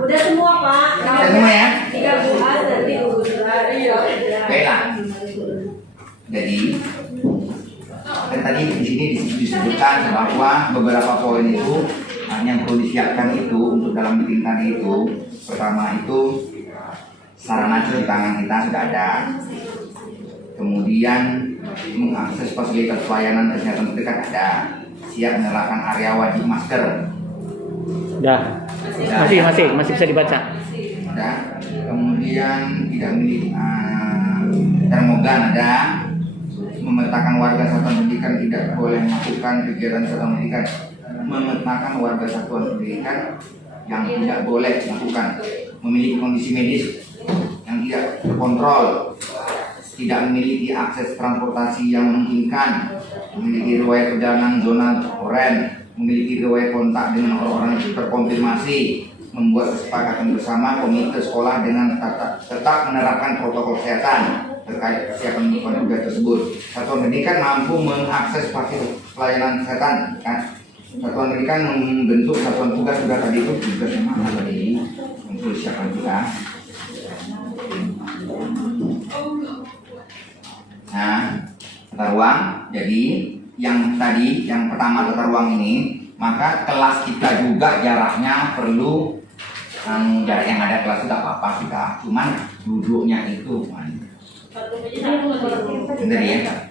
Udah semua Pak. Udah semua ya? 3 bulan nanti Baiklah. Jadi kan tadi di sini disebutkan bahwa beberapa poin itu yang perlu disiapkan itu untuk dalam meeting tadi itu, pertama itu sarana cuci tangan kita sudah ada, kemudian mengakses fasilitas pelayanan kesehatan terdekat ada, siap menyalakan area wajib masker, Dah. Masih bisa dibaca. ada, kemudian tidak memiliki termogan ada, memetakan warga satuan pendidikan tidak boleh melakukan kegiatan satuan pendidikan, memetakan warga satuan pendidikan yang tidak boleh melakukan, memiliki kondisi medis yang tidak terkontrol, tidak memiliki akses transportasi yang memungkinkan, memiliki riwayat perjalanan zona oranye, memiliki riwayat kontak dengan orang-orang yang terkonfirmasi, membuat kesepakatan bersama komite sekolah dengan tetap menerapkan protokol kesehatan terkait kesiapan tugas tersebut. Satuan pendidikan mampu mengakses fasilitas pelayanan kesehatan. Satuan pendidikan membentuk satuan tugas juga tadi itu tugasnya mana tadi untuk siapa juga. Nah, tata ruang. Jadi yang tadi yang pertama tata ruang ini, maka kelas kita juga jaraknya perlu jarak yang ada kelas tidak apa-apa kita, cuman duduknya itu bener ya.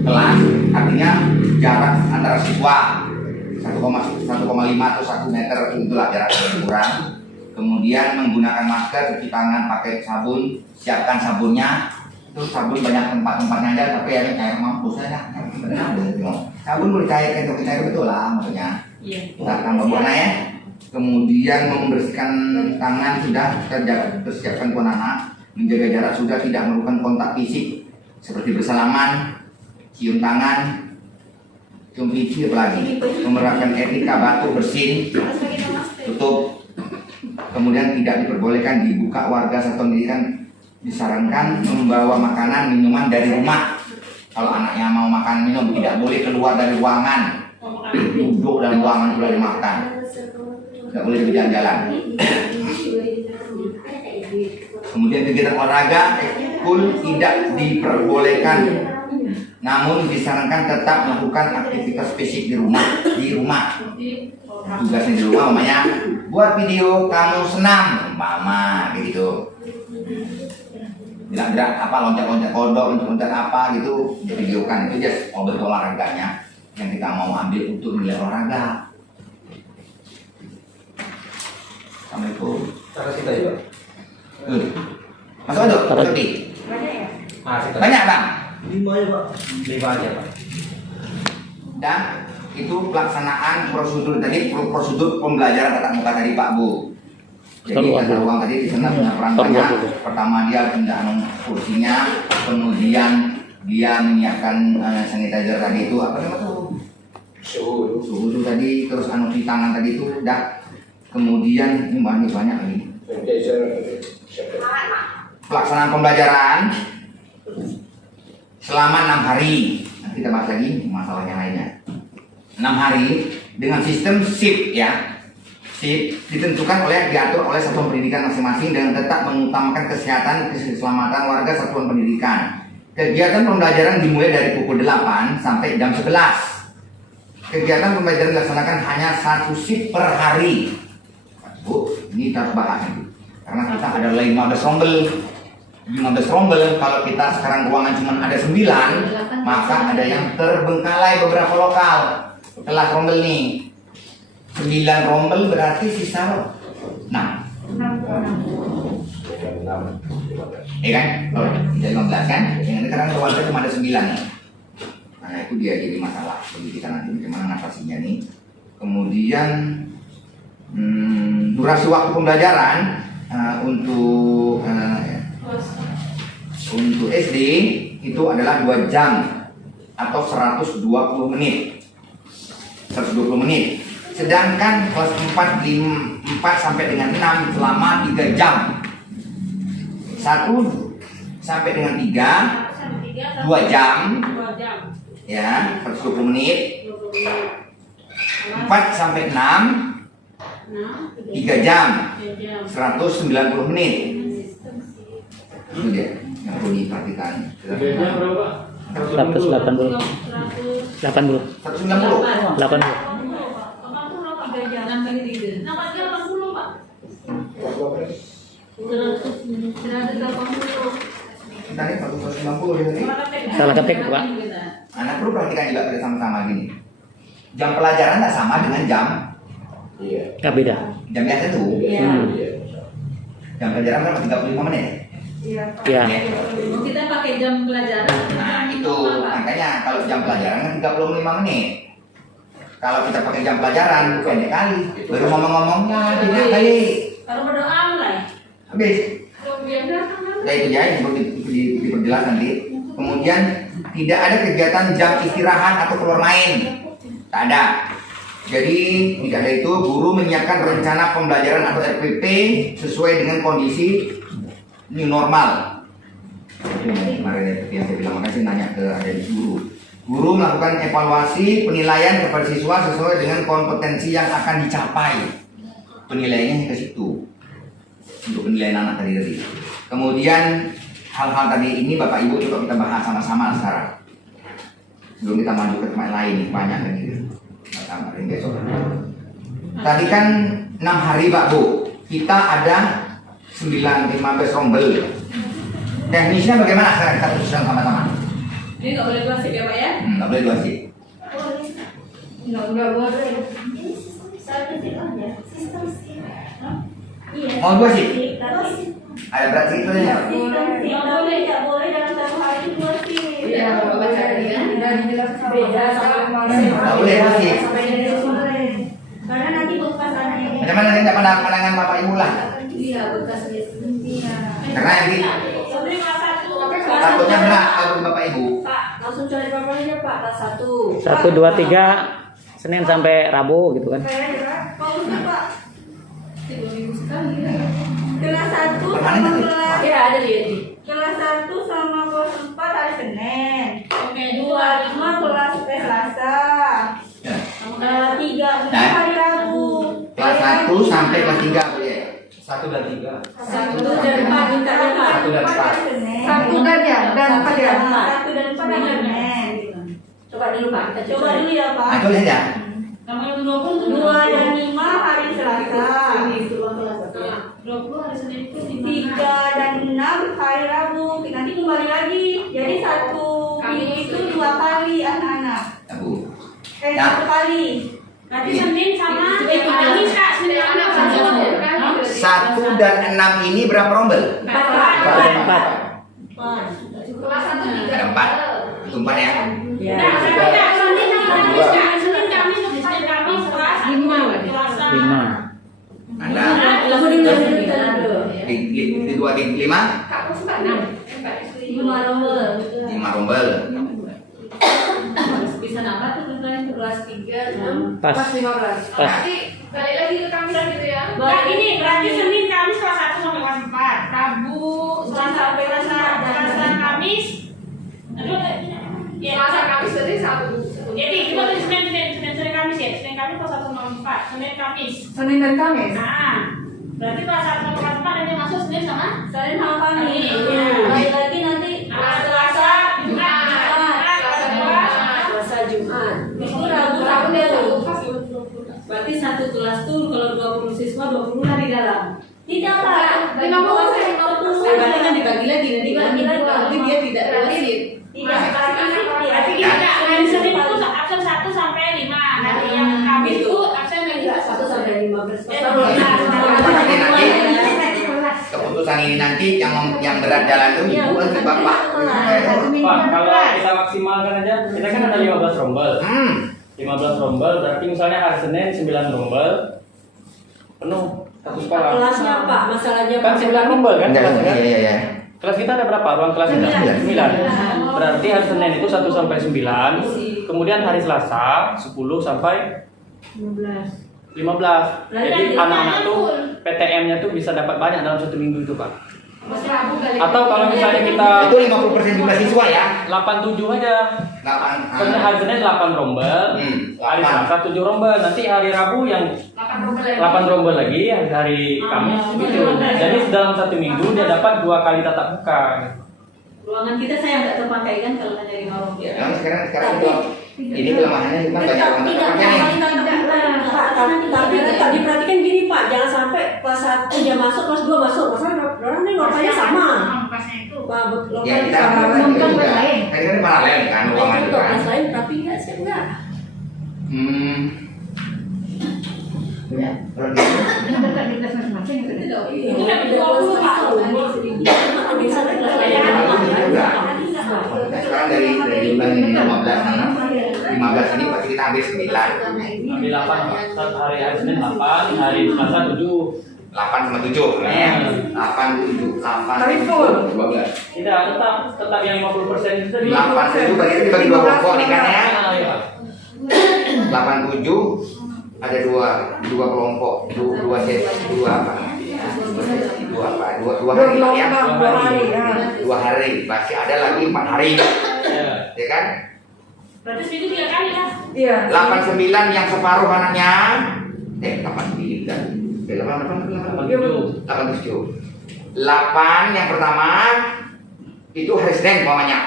Kelas artinya jarak antara siswa 1,5 atau 1 meter itulah jarak yang kurang. Kemudian menggunakan masker, cuci tangan, pakai sabun, siapkan sabunnya. Itu sabun banyak tempat-tempatnya aja, tapi ada cair mampus aja. Sabun boleh cair, cair betul lah maksudnya. Kita tambah warna ya. Kemudian membersihkan tangan sudah kita persiapkan tuan anak, menjaga jarak sudah, tidak melakukan kontak fisik seperti bersalaman, cium tangan, cium pipi apalagi, menerapkan etika batuk bersin, tutup. Kemudian tidak diperbolehkan dibuka warga satuan pendidikan, disarankan membawa makanan minuman dari rumah. Kalau anaknya mau makan minum tidak boleh keluar dari ruangan, duduk dalam ruangan sudah dimakan, tidak boleh berjalan-jalan. Kemudian kegiatan olahraga ekskul tidak diperbolehkan, namun disarankan tetap melakukan aktivitas fisik di rumah. Tugasnya di rumah, namanya buat video kamu senam, mama gitu. Gerak-gerak apa, loncat-loncat kodok, loncat-loncat apa gitu, videokan itu just obat olahraganya yang kita mau ambil untuk nilai olahraga. Assalamualaikum. Cara kita juga. Masuk aduk, seperti banyak bang. 5 aja Pak. 5 aja Pak. Dan itu pelaksanaan prosedur tadi, prosedur pembelajaran tatap muka tadi Pak Bu. Jadi tata ruang tadi di sana punya peran banyak. Pertama dia pindahan kursinya, kemudian dia menyiapkan sanitizer tadi itu apa namanya tuh? Suhu itu tadi, terus cuci tangan tadi itu udah. Kemudian ini banyak lagi. Pelaksanaan pembelajaran selama 6 hari. Nanti kita bahas lagi masalahnya lainnya. 6 hari dengan sistem shift ya. Shift ditentukan diatur oleh satuan pendidikan masing-masing dengan tetap mengutamakan kesehatan keselamatan warga satuan pendidikan. Kegiatan pembelajaran dimulai dari pukul 8 sampai jam 11. Kegiatan pembelajaran dilaksanakan hanya 1 shift per hari. Bu, ini kita bahas ini. Karena kita ada 15 rombel, kalau kita sekarang ruangan cuma ada 9, maka ada yang terbengkalai beberapa lokal. Kelas rombel nih 9 rombel berarti sisa 6. Iya kan? Oh, tidak 15 kan? Yang ini sekarang rombel cuma ada 9 nih. Nah itu dia jadi masalah pendidikan nanti bagaimana ngatasinya nih. Kemudian durasi waktu pembelajaran untuk SD itu adalah 2 jam atau 120 menit. 120 menit. Sedangkan kelas 4 sampai dengan 6 selama 3 jam. 1 sampai dengan 3 2 jam 2 jam. ya, 120 menit. 4 sampai 6 3 jam 190 menit. Itu dia yang perlu diperhatikan. Bedanya berapa? 180. 80. 190. 80. Tadi 190 ya tadi. Salah ketik, Pak. Anak perlu perhatikan juga bersama-sama gini. Jam pelajaran tak sama dengan jam Nggak beda. jam biasa tuh. Jam pelajaran berapa? 35 menit. Ya. Kita pakai jam pelajaran. Nah itu makanya kalau jam pelajaran kan 35 menit. Kalau kita pakai jam pelajaran pendek kali. Baru ngomong-ngomongnya tiga kali. Kalau berdoa mulai. Habis. Ya itu ya yang perlu diperjelas nanti. Kemudian tidak ada kegiatan jam istirahat atau keluar main. Tak ada. Jadi tidak ada itu. Guru menyiapkan rencana pembelajaran atau RPP sesuai dengan kondisi new normal. Kemarin yang saya bilang makasih nanya ke adik guru. Guru melakukan evaluasi penilaian kepada siswa sesuai dengan kompetensi yang akan dicapai. Penilaiannya ke situ untuk penilaian anak tadi. Kemudian hal-hal tadi ini Bapak Ibu coba kita bahas sama-sama sekarang. Sebelum kita maju ke tempat lain banyak lagi. Besok. Tadi kan 6 hari Pak Bu. Kita ada 15 rombel. Teknisnya bagaimana sekarang kita putuskan sama-sama? Ini nggak boleh klasik ya Pak ya? Nggak boleh 2 sih. Nggak boleh. Mau 2 sih? Ada berat sih itu ya? Nggak boleh dalam 1 hari 2 sih. Iya, Bapak cari kan? Beda sama Nggak boleh 2 sih. Karena nanti bekas anaknya. Macam mana nanti pandangan Bapak Ibu lah? Iya, bekas dia. Karena nanti Sobri kelas 1. takutnya berat kalau Bapak Ibu. Pak, langsung cari bapaknya Pak, kelas 1. 1, 2, 3 Senin sampai Rabu gitu kan. Pak Ustaz Pak. 3 minggu sekali ya. Kelas 1 Kemana sama itu? kelas Ya ada di Edi. kelas 1 sama kelas 4 hari Senin. Oke, 25 kelas Selasa. Ya. 3 Nah. hari Rabu. Kelas 1 sampai kelas 3 boleh. 1 dan 3. 1 dan 4 minta ya Pak. 1 dan 4. Satu dan ya, dan 4 ya. 1 dan 4 hari Senin. Senin. Coba dulu Pak. Kita Coba dulu ya Pak. Nah, tulis ya. Tanggal 20 2 dan 5 hari Selasa. 20 hari Senin itu di 3 dan 6 hari Rabu. Nanti kembali lagi. Jadi 1 minggu itu 2 kali anak-anak. Ya, Bu. Satu kali. Berarti Senin sama Kamis Kak, Senin sama Kamis. 1 dan 6 ini berapa rombel? 4. Ada 4. Kelas 1 Ada 4. Itu 4 ya. Nah, berarti Kak, Senin sama Kamis Kak, Senin Kamis kelas 5. Ada Langsung di di 2 di 5 5 rombel. 5 rombel. bisa nambah tuh kelas 3, 6, Pas. 15. Pas. balik lagi ke Kamis gitu ya. Nah, ini berarti Senin Kamis kelas 1 sampai kelas 4, Rabu sampai kelas Kamis. Aduh, ya. Selasa Kamis berarti 1. Jadi kita tuh Senin Kamis ya, Senin Kamis kelas 1 sampai 4, Senin Kamis. Senin dan Kamis. Nah, berarti kelas 1 sampai kelas 4 nanti masuk Senin sama Senin sama Kamis. Iya. Balik lagi nanti Selasa, Jumat, Selasa Jumat. Itu Rabu Sabtu. berarti satu kelas tuh kalau 20 siswa 20 hari dalam. Tidak Pak. 50. Berarti kan dibagi lagi nanti Dibagi lagi. berarti dia tidak dua shift. Tidak Berarti gini Kak, hari Senin itu absen 1 sampai 5. Hari yang Kamis itu absen lagi 1 sampai 15. Keputusan ini nanti yang berat jalan itu Ibu nanti Bapak. Pak, kalau kita maksimalkan aja, kita kan ada 15 rombel. 15 rombel berarti misalnya hari Senin 9 rombel. penuh satu sekolah. Kelasnya Pak, masalahnya Kan 9 rombel kan? Enggak, kelasnya kan? iya. Kelas kita ada berapa? Ruang kelas kita? 9. Berarti hari Senin itu 1 sampai 9. Kemudian hari Selasa 10 sampai 15. Jadi anak-anak tuh PTM-nya tuh bisa dapat banyak dalam 1 minggu itu, Pak. Atau kalau misalnya kita Itu 50% jumlah siswa ya. 87 aja. 8. Soalnya hari Senin 8 rombel, hari Selasa 7 rombel, nanti hari Rabu yang 8 rombel lagi, hari Kamis gitu. Jadi dalam 1 minggu dia dapat 2 kali tatap muka. Ruangan kita saya nggak terpakai kan kalau hanya 5 orang. Nah, sekarang itu ini kelemahannya cuma banyak orang Tidak, terpakai nih. Pak, tapi tetap diperhatikan gini Pak, jangan sampai kelas 1 dia masuk, kelas 2 masuk, masalah orang ini lokalnya sama. Pak, Ya lokalnya kita sama. juga. Tadi kan paralel kan ruangan itu Untuk kan. kelas lain, tapi enggak sih enggak. Ya, kalau gitu. Itu udah 20 Pak. Bisa di kelas lain. Nah, sekarang dari bulan 15 nih, 15 ini pasti kita ambil 9. Ambil 8, Pak. Hari Senin 8, hari Selasa 7. 8 sama 7 sebenarnya. 8, 7, 8, Tapi full. 12. Tidak, tetap yang 50% itu tadi. 8, 7 dibagi 2 kelompok nih kan ya. Iya. 8, 7 ada dua kelompok, dua set, dua apa? Dua hari Pak, ya. 2 hari ya. 2 hari, masih ada lagi 4 hari, Iya. ya kan? Berarti seminggu 3 kali kan? Iya. 89 yang separuh anaknya, 89, 87. 87. 8 yang pertama itu hari Senin umpamanya,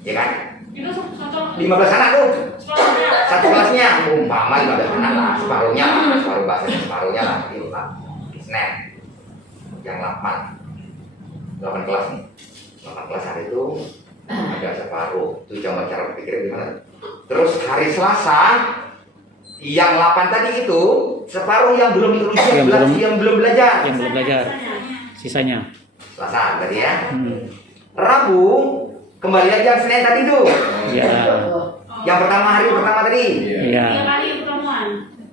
ya kan? Itu satu 15 anak tuh, sekolahnya. satu kelasnya umpama 15 anak lah, separuhnya lah, separuhnya lah, itu lah, Senin yang 8 kelas nih, 8 kelas hari itu ada separuh, itu cara berpikirnya gimana? Terus hari Selasa yang 8 tadi itu separuh yang belum Yang belum- yang belum belajar. Yang belum belajar. Sisanya. Selasa tadi ya. Rabu kembali lagi yang Senin tadi tuh. Iya. Yang pertama hari pertama tadi. Iya. 3 kali pertemuan.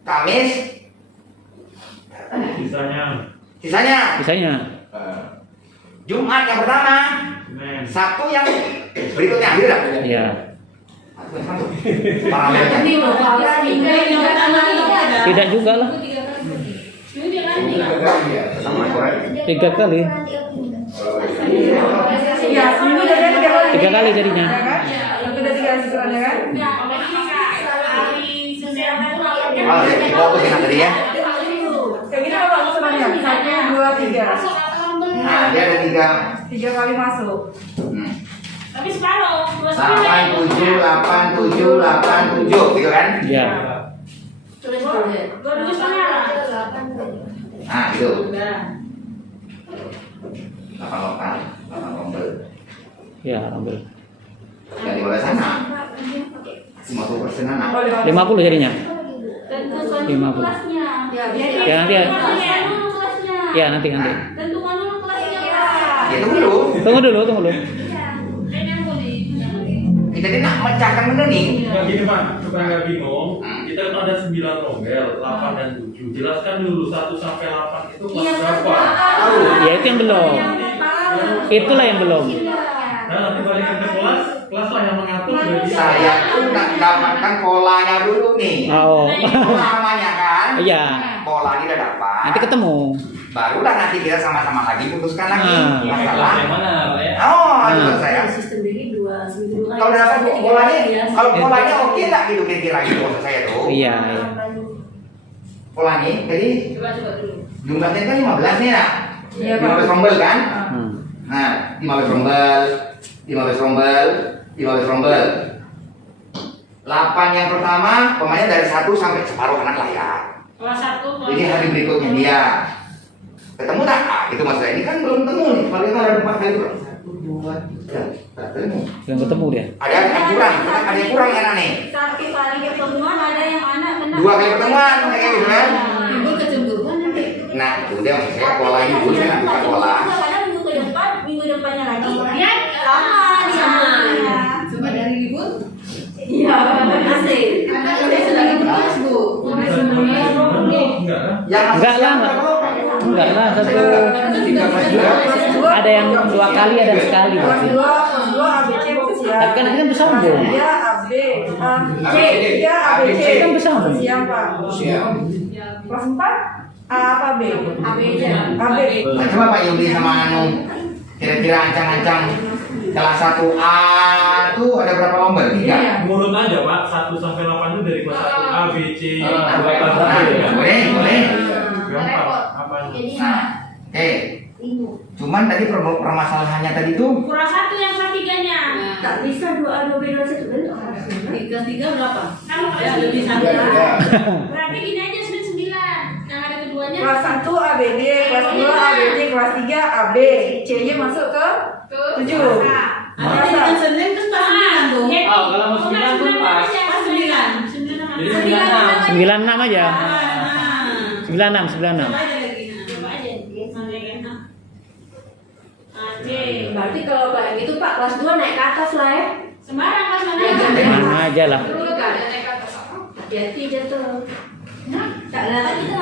Kamis sisanya. Sisanya. Jumat yang pertama. Sabtu yang berikutnya gitu dah. Iya. Paralelnya. Ini mau apa? Tidak juga lah. Seminggu 3 kali. Sama Quran. 3 kali. Iya, seminggu udah ada 3 kali. 3 kali jadinya. Ya kan? Udah 3 kali sisanya kan? Nah, kalau ini Kak, hari Senin itu Oh, ya, fokus yang tadi ya. Kayak gini apa maksudnya? 1, 2, 3. Nah, dia ada 3. 3 kali masuk. Tapi separuh. 8, 7, 8, 7, 8, 7 gitu kan? Iya. Tulis dulu ya. 2 setengah. Nah, gitu. 8 lokal, 8 rombel. Iya, ambil. Yang 15 anak. 50% anak. Oh, 50 jadinya. Tentukan 50. kelasnya. Ya nanti ya. Tentukan dulu kelasnya. Ya nanti. Tentukan dulu kelasnya Pak. Ya tunggu dulu. Tunggu dulu. Kita ini nak mecahkan benda nih. Ya gini Pak, supaya nggak bingung, kita kan ada 9 rombel, 8 dan 7. Jelaskan dulu 1 sampai 8 itu kelas berapa? Ya itu yang belum. Itulah yang belum. Nah nanti balikin ke kelas lah yang mengatur berarti. Saya tuh nak dapatkan polanya dulu nih. Oh. Pola namanya kan? Iya. Pola ini udah dapat. Nanti ketemu. Barulah nanti kita sama-sama lagi putuskan lagi Nah. masalah. Yang mana, Pak ya? Oh, Nah. menurut saya. Sistem ini 2 seminggu 2 kali. Kalau udah dapat polanya, kalau Iya. polanya oke nggak gitu kira-kira gitu maksud saya tuh. Iya. Polanya, jadi Coba dulu. jumlahnya kan 15 nih nak. Iya, Pak. 15 rombel kan? Hmm. Nah, 15 rombel, 15 rombel, 15 rombel. 8 yang pertama, pemainnya dari 1 sampai separuh anak lah ya. Kelas 1. Ini hari berikutnya dia. Ketemu tak? Ah, itu mas saya. Ini kan belum ketemu nih. Paling kan ada 4 kali. 1, 2, 3. Tak ketemu. Belum ketemu dia. Ada yang kurang. Ada yang kurang anak nih. Satu kali pertemuan ada yang anak kena. 2 kali pertemuan kayak gitu kan? Timbul kecemburuan nanti. Nah, udah maksud saya pola ini dulu saya buka pola. Kadang minggu depannya lagi. Ya, Sama. Coba dari libur. Iya, asik. Ada lagi berkelas, Bu. Bukan enggak kan? Yang Enggak lah, enggak lah, satu. Ada yang 2 kali, ada yang sekali. Kelas 2 ABC siap. Tapi kan ini kan bersambung. 3 AB C 3 ABC Kan bersambung. siap Pak. Kelas 4 A apa B? AB. Nah, coba Pak Yudi sama Anu, kira-kira ancang-ancang kelas 1A tuh ada berapa lomba? 3. Menurut aja Pak, 1 sampai 8 itu dari kelas 1A, B, C, Nah, kelas 1 ya. boleh. Gampang. Apanya? Nah, oke. Cuman tadi permasalahannya tadi tuh Kurang 1 yang kelas 3-nya. Tak bisa 2A 2B 2C kan? Kelas 3 berapa? Kalau kelas Lebih 3 santai. berarti gini aja 9. Yang ada keduanya. Kelas 1 ABD, kelas 2 ABD, kelas 3 AB. C-nya masuk ke 7. Ada yang Senin kan kelas 9 tuh. Oh, kalau mau 9 pun pas. Kelas 9. Jadi 96. 96 aja. Ah. 96. Coba aja lagi. Coba aja. Sampai kan. AC. Berarti kalau kayak gitu Pak, kelas 2 naik ke atas lah ya. Sembarang kelas mana? Mana aja lah. Dulu kan ada naik ke atas. Hati jatuh. Tak lah. Kita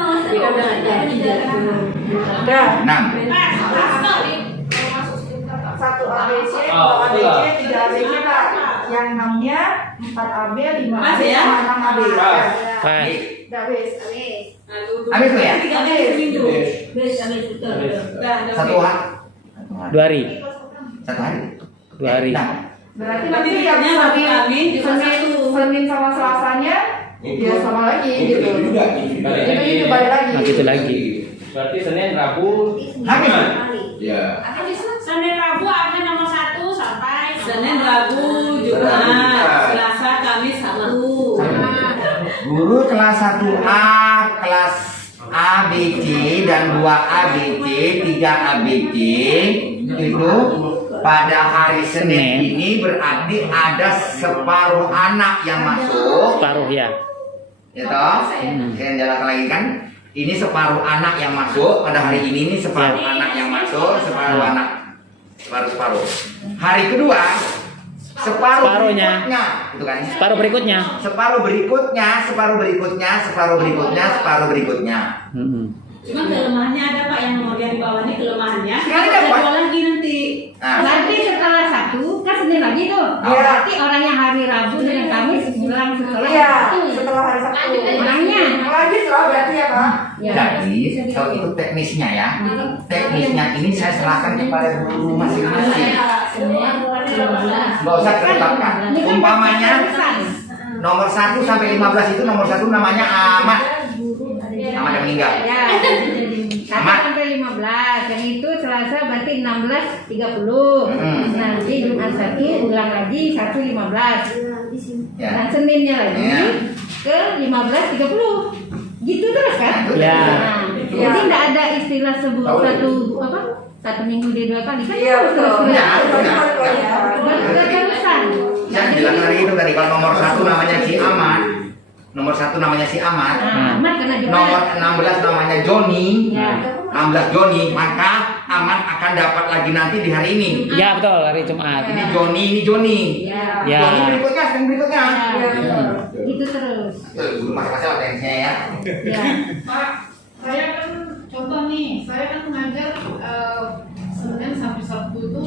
udah ada. Udah. 6. Kelas kali. Kalau masuk sekitar. 1 ABC, 2 Oh, ABC, betul. 3 ABC Pak. Yang 6-nya 4 AB, 5 Mas AB, ya? sama 6 AB. Pas. Pas. Udah habis. Habis tuh ya? 3 kali seminggu. Habis betul. Udah, udah. 1 hari. 2 hari. 1 hari. 2 hari. Nah, Berarti Berarti nanti yang biasanya satu kami di kelas Senin sama Selasanya dia sama lagi gitu. Balik lagi. Itu balik lagi. Nah, gitu lagi. Berarti Senin, Rabu, habis. Jumat. Ya. Senin Rabu ada nomor 1 sampai Senin, Rabu, Jumat, Selasa, Kamis, Sabtu. Guru kelas 1A, kelas ABC dan 2 ABC, 3 ABC itu pada hari Senin ini berarti ada separuh anak yang masuk, Separuh ya. ya toh? Saya jelaskan lagi kan? Ini separuh anak yang masuk pada hari ini separuh anak yang masuk, separuh anak, separuh. Hari kedua separuh Separuhnya. berikutnya, itu kan? Separuh berikutnya. Separuh berikutnya, separuh berikutnya, separuh berikutnya, separuh berikutnya. Cuma kelemahannya ada Pak yang nomor yang di bawah ini kelemahannya. Sekali Ada dapat. dua lagi nanti. Nah, Berarti setelah 1 kan Senin lagi tuh. Iya. Berarti orang yang hari Rabu dan Kamis bilang setelah Iya, 1. setelah hari Sabtu. Orangnya. Lanjut lah berarti ya Pak. Ya. jadi kalau itu teknisnya ya, teknisnya ini saya serahkan kepada guru masing-masing. Nggak usah ditetapkan. Umpamanya nomor 1 sampai 15 itu nomor 1 namanya Ahmad. Ahmad yang meninggal. Ya. 1 sampai 15. Yang itu Selasa berarti 16.30. Nanti Jumat 1 ulang lagi 1.15. Ya. Dan Seninnya lagi Ya. ke 15.30. Gitu terus kan? Ya. Nah, Ya. jadi nggak ada istilah sebut satu minggu dia 2 kali kan? Iya betul. Ya, Terusan. Saya bilang tadi itu tadi kalau nomor 1 namanya si Ahmad, nomor 1 namanya si Ahmad, Nah, Ahmad kena juara. nomor 16 namanya Joni, Ya. 16 Joni, maka Ahmad akan dapat lagi nanti di hari ini. Ya betul, hari Jumat. Ini Joni, ini Joni. Ya. Ya. Joni berikutnya, yang berikutnya. Ya. Itu terus. Guru masing-masing atensinya ya. Ya. Pak, saya kan contoh nih, saya kan mengajar Senin sampai Sabtu itu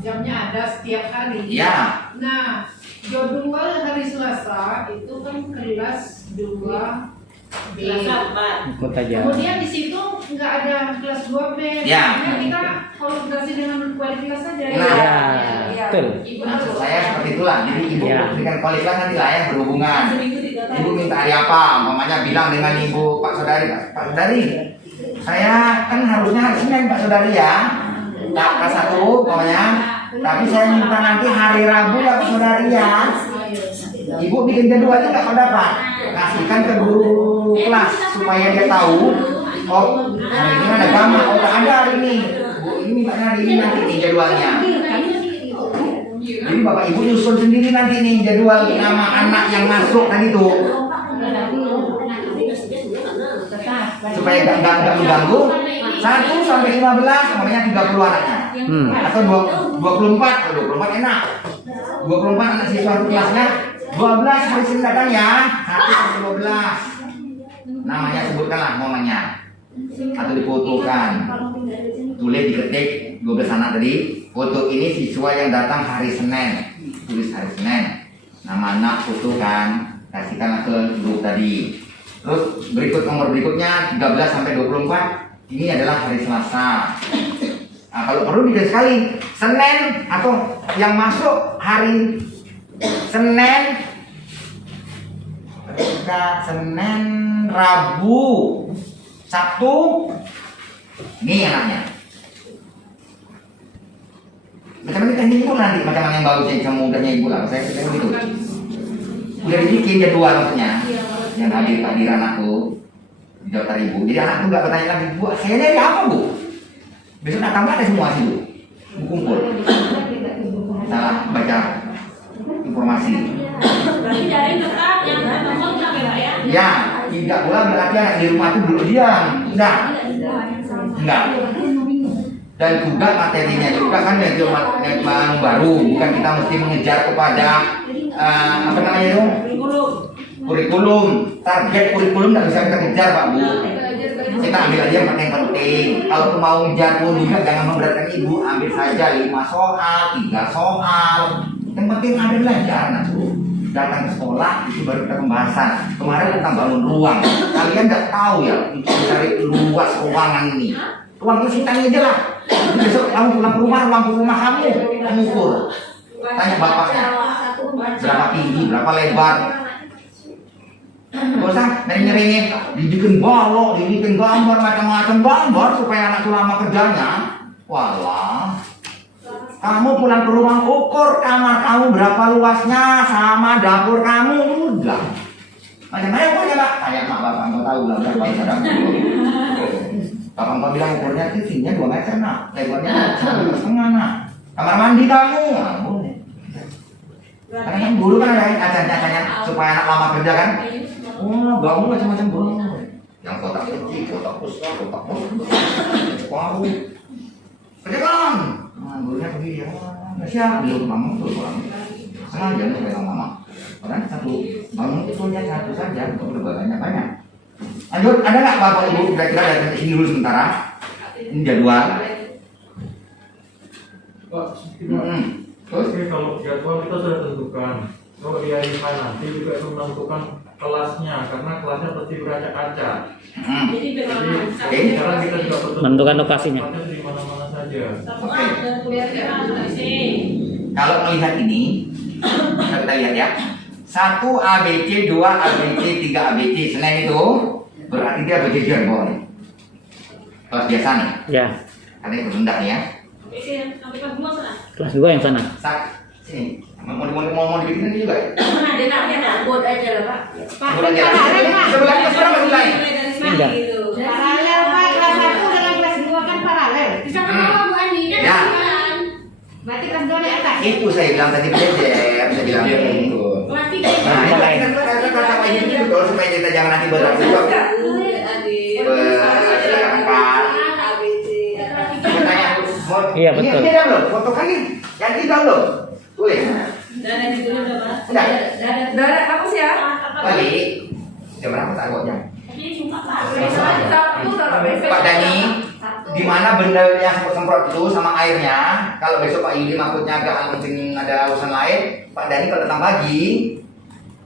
jamnya ada setiap hari. Iya. Nah, jadwal hari Selasa itu kan kelas 2 B. Selasa 4. Ikut aja. Kemudian di situ nggak ada kelas 2B. Ya. Makanya kita kolaborasi dengan kualitas saja. Nah. Ya. Betul. Ibu Maksud saya seperti itulah. Jadi ibu Ya. berikan kualitas nanti lah ya berhubungan. Seminggu 3 kali. Ibu minta hari apa? Umpamanya bilang dengan ibu Pak Saudari, Pak Saudari, saya kan harusnya hari Senin Pak Saudari ya. Kelas 1 umpamanya. Tapi saya minta nanti hari Rabu ya Pak Saudari ya. Ibu bikin jadwalnya nggak kau dapat. Kasihkan ke guru kelas supaya dia tahu. Oh, hari ini ada gamma. Oh, nggak ada hari ini. Bu, ini minta hari ini nanti nih jadwalnya. Jadi bapak ibu nyusun sendiri nanti nih jadwal nama anak yang masuk tadi tuh. Supaya nggak mengganggu. 1 sampai 15 namanya 30 anaknya. Atau 24 atau 24 enak. 24 anak siswa satu kelasnya. 12 hari Senin datang ya. 1 sampai 12. namanya sebutkanlah namanya atau difotokan. Tulis diketik 12 anak tadi. Foto ini siswa yang datang hari Senin. Tulis hari Senin. Nama anak fotokan, kasihkan ke guru tadi. Terus berikut nomor berikutnya 13 sampai 24. Ini adalah hari Selasa. Nah, kalau perlu detail sekali, Senin atau yang masuk hari Senin, ketika Senin, Rabu, Sabtu, ini anaknya. Macam mana teknik ibu nanti, macam mana yang bagusnya, yang mudahnya ibu lah. Saya begitu. Udah dibikin jadwal maksudnya, yang hadiran aku di daftar ibu. Jadi anak tuh nggak bertanya lagi, bu, saya dari apa bu? Besok datang ada semua sih bu, kumpul. Salah baca informasi. Berarti dari tetap yang telepon sampai Pak ya? Ya, tidak pula berarti anak di rumah itu dulu diam. Enggak. Dan juga materinya juga kan yang baru, bukan kita mesti mengejar kepada apa namanya itu? Kurikulum. Target kurikulum nggak bisa kita kejar Pak Bu. Kita ambil aja yang penting. Kalau mau ngejar pun juga jangan memberatkan ibu, ambil saja 5 soal, 3 soal. Yang penting ada belajar Bu. Datang ke sekolah itu baru kita pembahasan. Kemarin tentang bangun ruang. Kalian nggak tahu ya untuk mencari luas ruangan ini. Ruang itu tanya aja lah. Besok kamu pulang ke rumah, ruang rumah kamu mengukur. Tanya bapaknya berapa tinggi, berapa lebar. Gak usah nyering-nyeringin, dibikin balok, dibikin gambar macam-macam gambar supaya anak itu lama kerjanya. Walah. Kamu pulang ke rumah ukur kamar kamu berapa luasnya sama dapur kamu udah. Macam-macam ukurnya Pak. Kayak mak bapak nggak tahu lah berapa luas dapur. Bapak nggak bilang ukurnya tingginya 2 meter nak, lebarnya 1,5 nak. Kamar mandi kamu, nah, boleh. Karena kan dulu kan ada acara-acaranya supaya anak lama kerja kan. Oh, bangun macam-macam bangun. Yang kotak kecil, kotak besar, kotak baru. Kerjakan. Nah, gurunya pergi ya. Siap, belum bangun tuh pulang. Sengaja nih pegang mama. Orang satu bangun itu hanya satu saja, udah banyak. Lanjut, ada nggak bapak ibu kira-kira dari sini dulu sementara? Ini jadwal. Pak, Terus? Oke, kalau jadwal kita sudah tentukan. Kalau di hari H nanti juga itu menentukan kelasnya, karena kelasnya pasti beracak-acak. Jadi Jadi sekarang kita juga Menentukan lokasinya. Di mana-mana saja. Oke. kuliah di sini. Kalau melihat ini, kita lihat ya. 1 ABC, 2 ABC, 3 ABC. Senin itu berarti dia berjejer boy. Kelas biasa nih. Ya, Karena itu rendah nih ya. Sampai kelas 2 sana. kelas 2 yang sana. Sini. Mau dibikin ini juga ya? Dia buat aja lah Pak. Pak, Bulan jalan. paralel Pak. Sebelah masih lain. Enggak. Paralel Pak, kelas 1 dengan kelas 2 kan paralel. Bisa kenapa Bu Ani kan? Ya. Berarti kelas 2 di atas. Itu saya bilang tadi berjejer. Saya bilang itu. Kelas 3 Nah, itu kata ini betul supaya kita jangan nanti berat juga. Iya, betul. Ini dia loh, fotokan nih. Yang tidak loh. Tulis. Dan itu udah Pak. Udah. Darah kamu sih ya? Balik. Jam berapa takutnya? Ini cuma Pak. Sabtu kalau besok. Pak Dani, di mana benda yang semprot itu sama airnya? Kalau besok Pak Yudi maksudnya agak mungkin ada urusan lain, Pak Dani kalau datang pagi,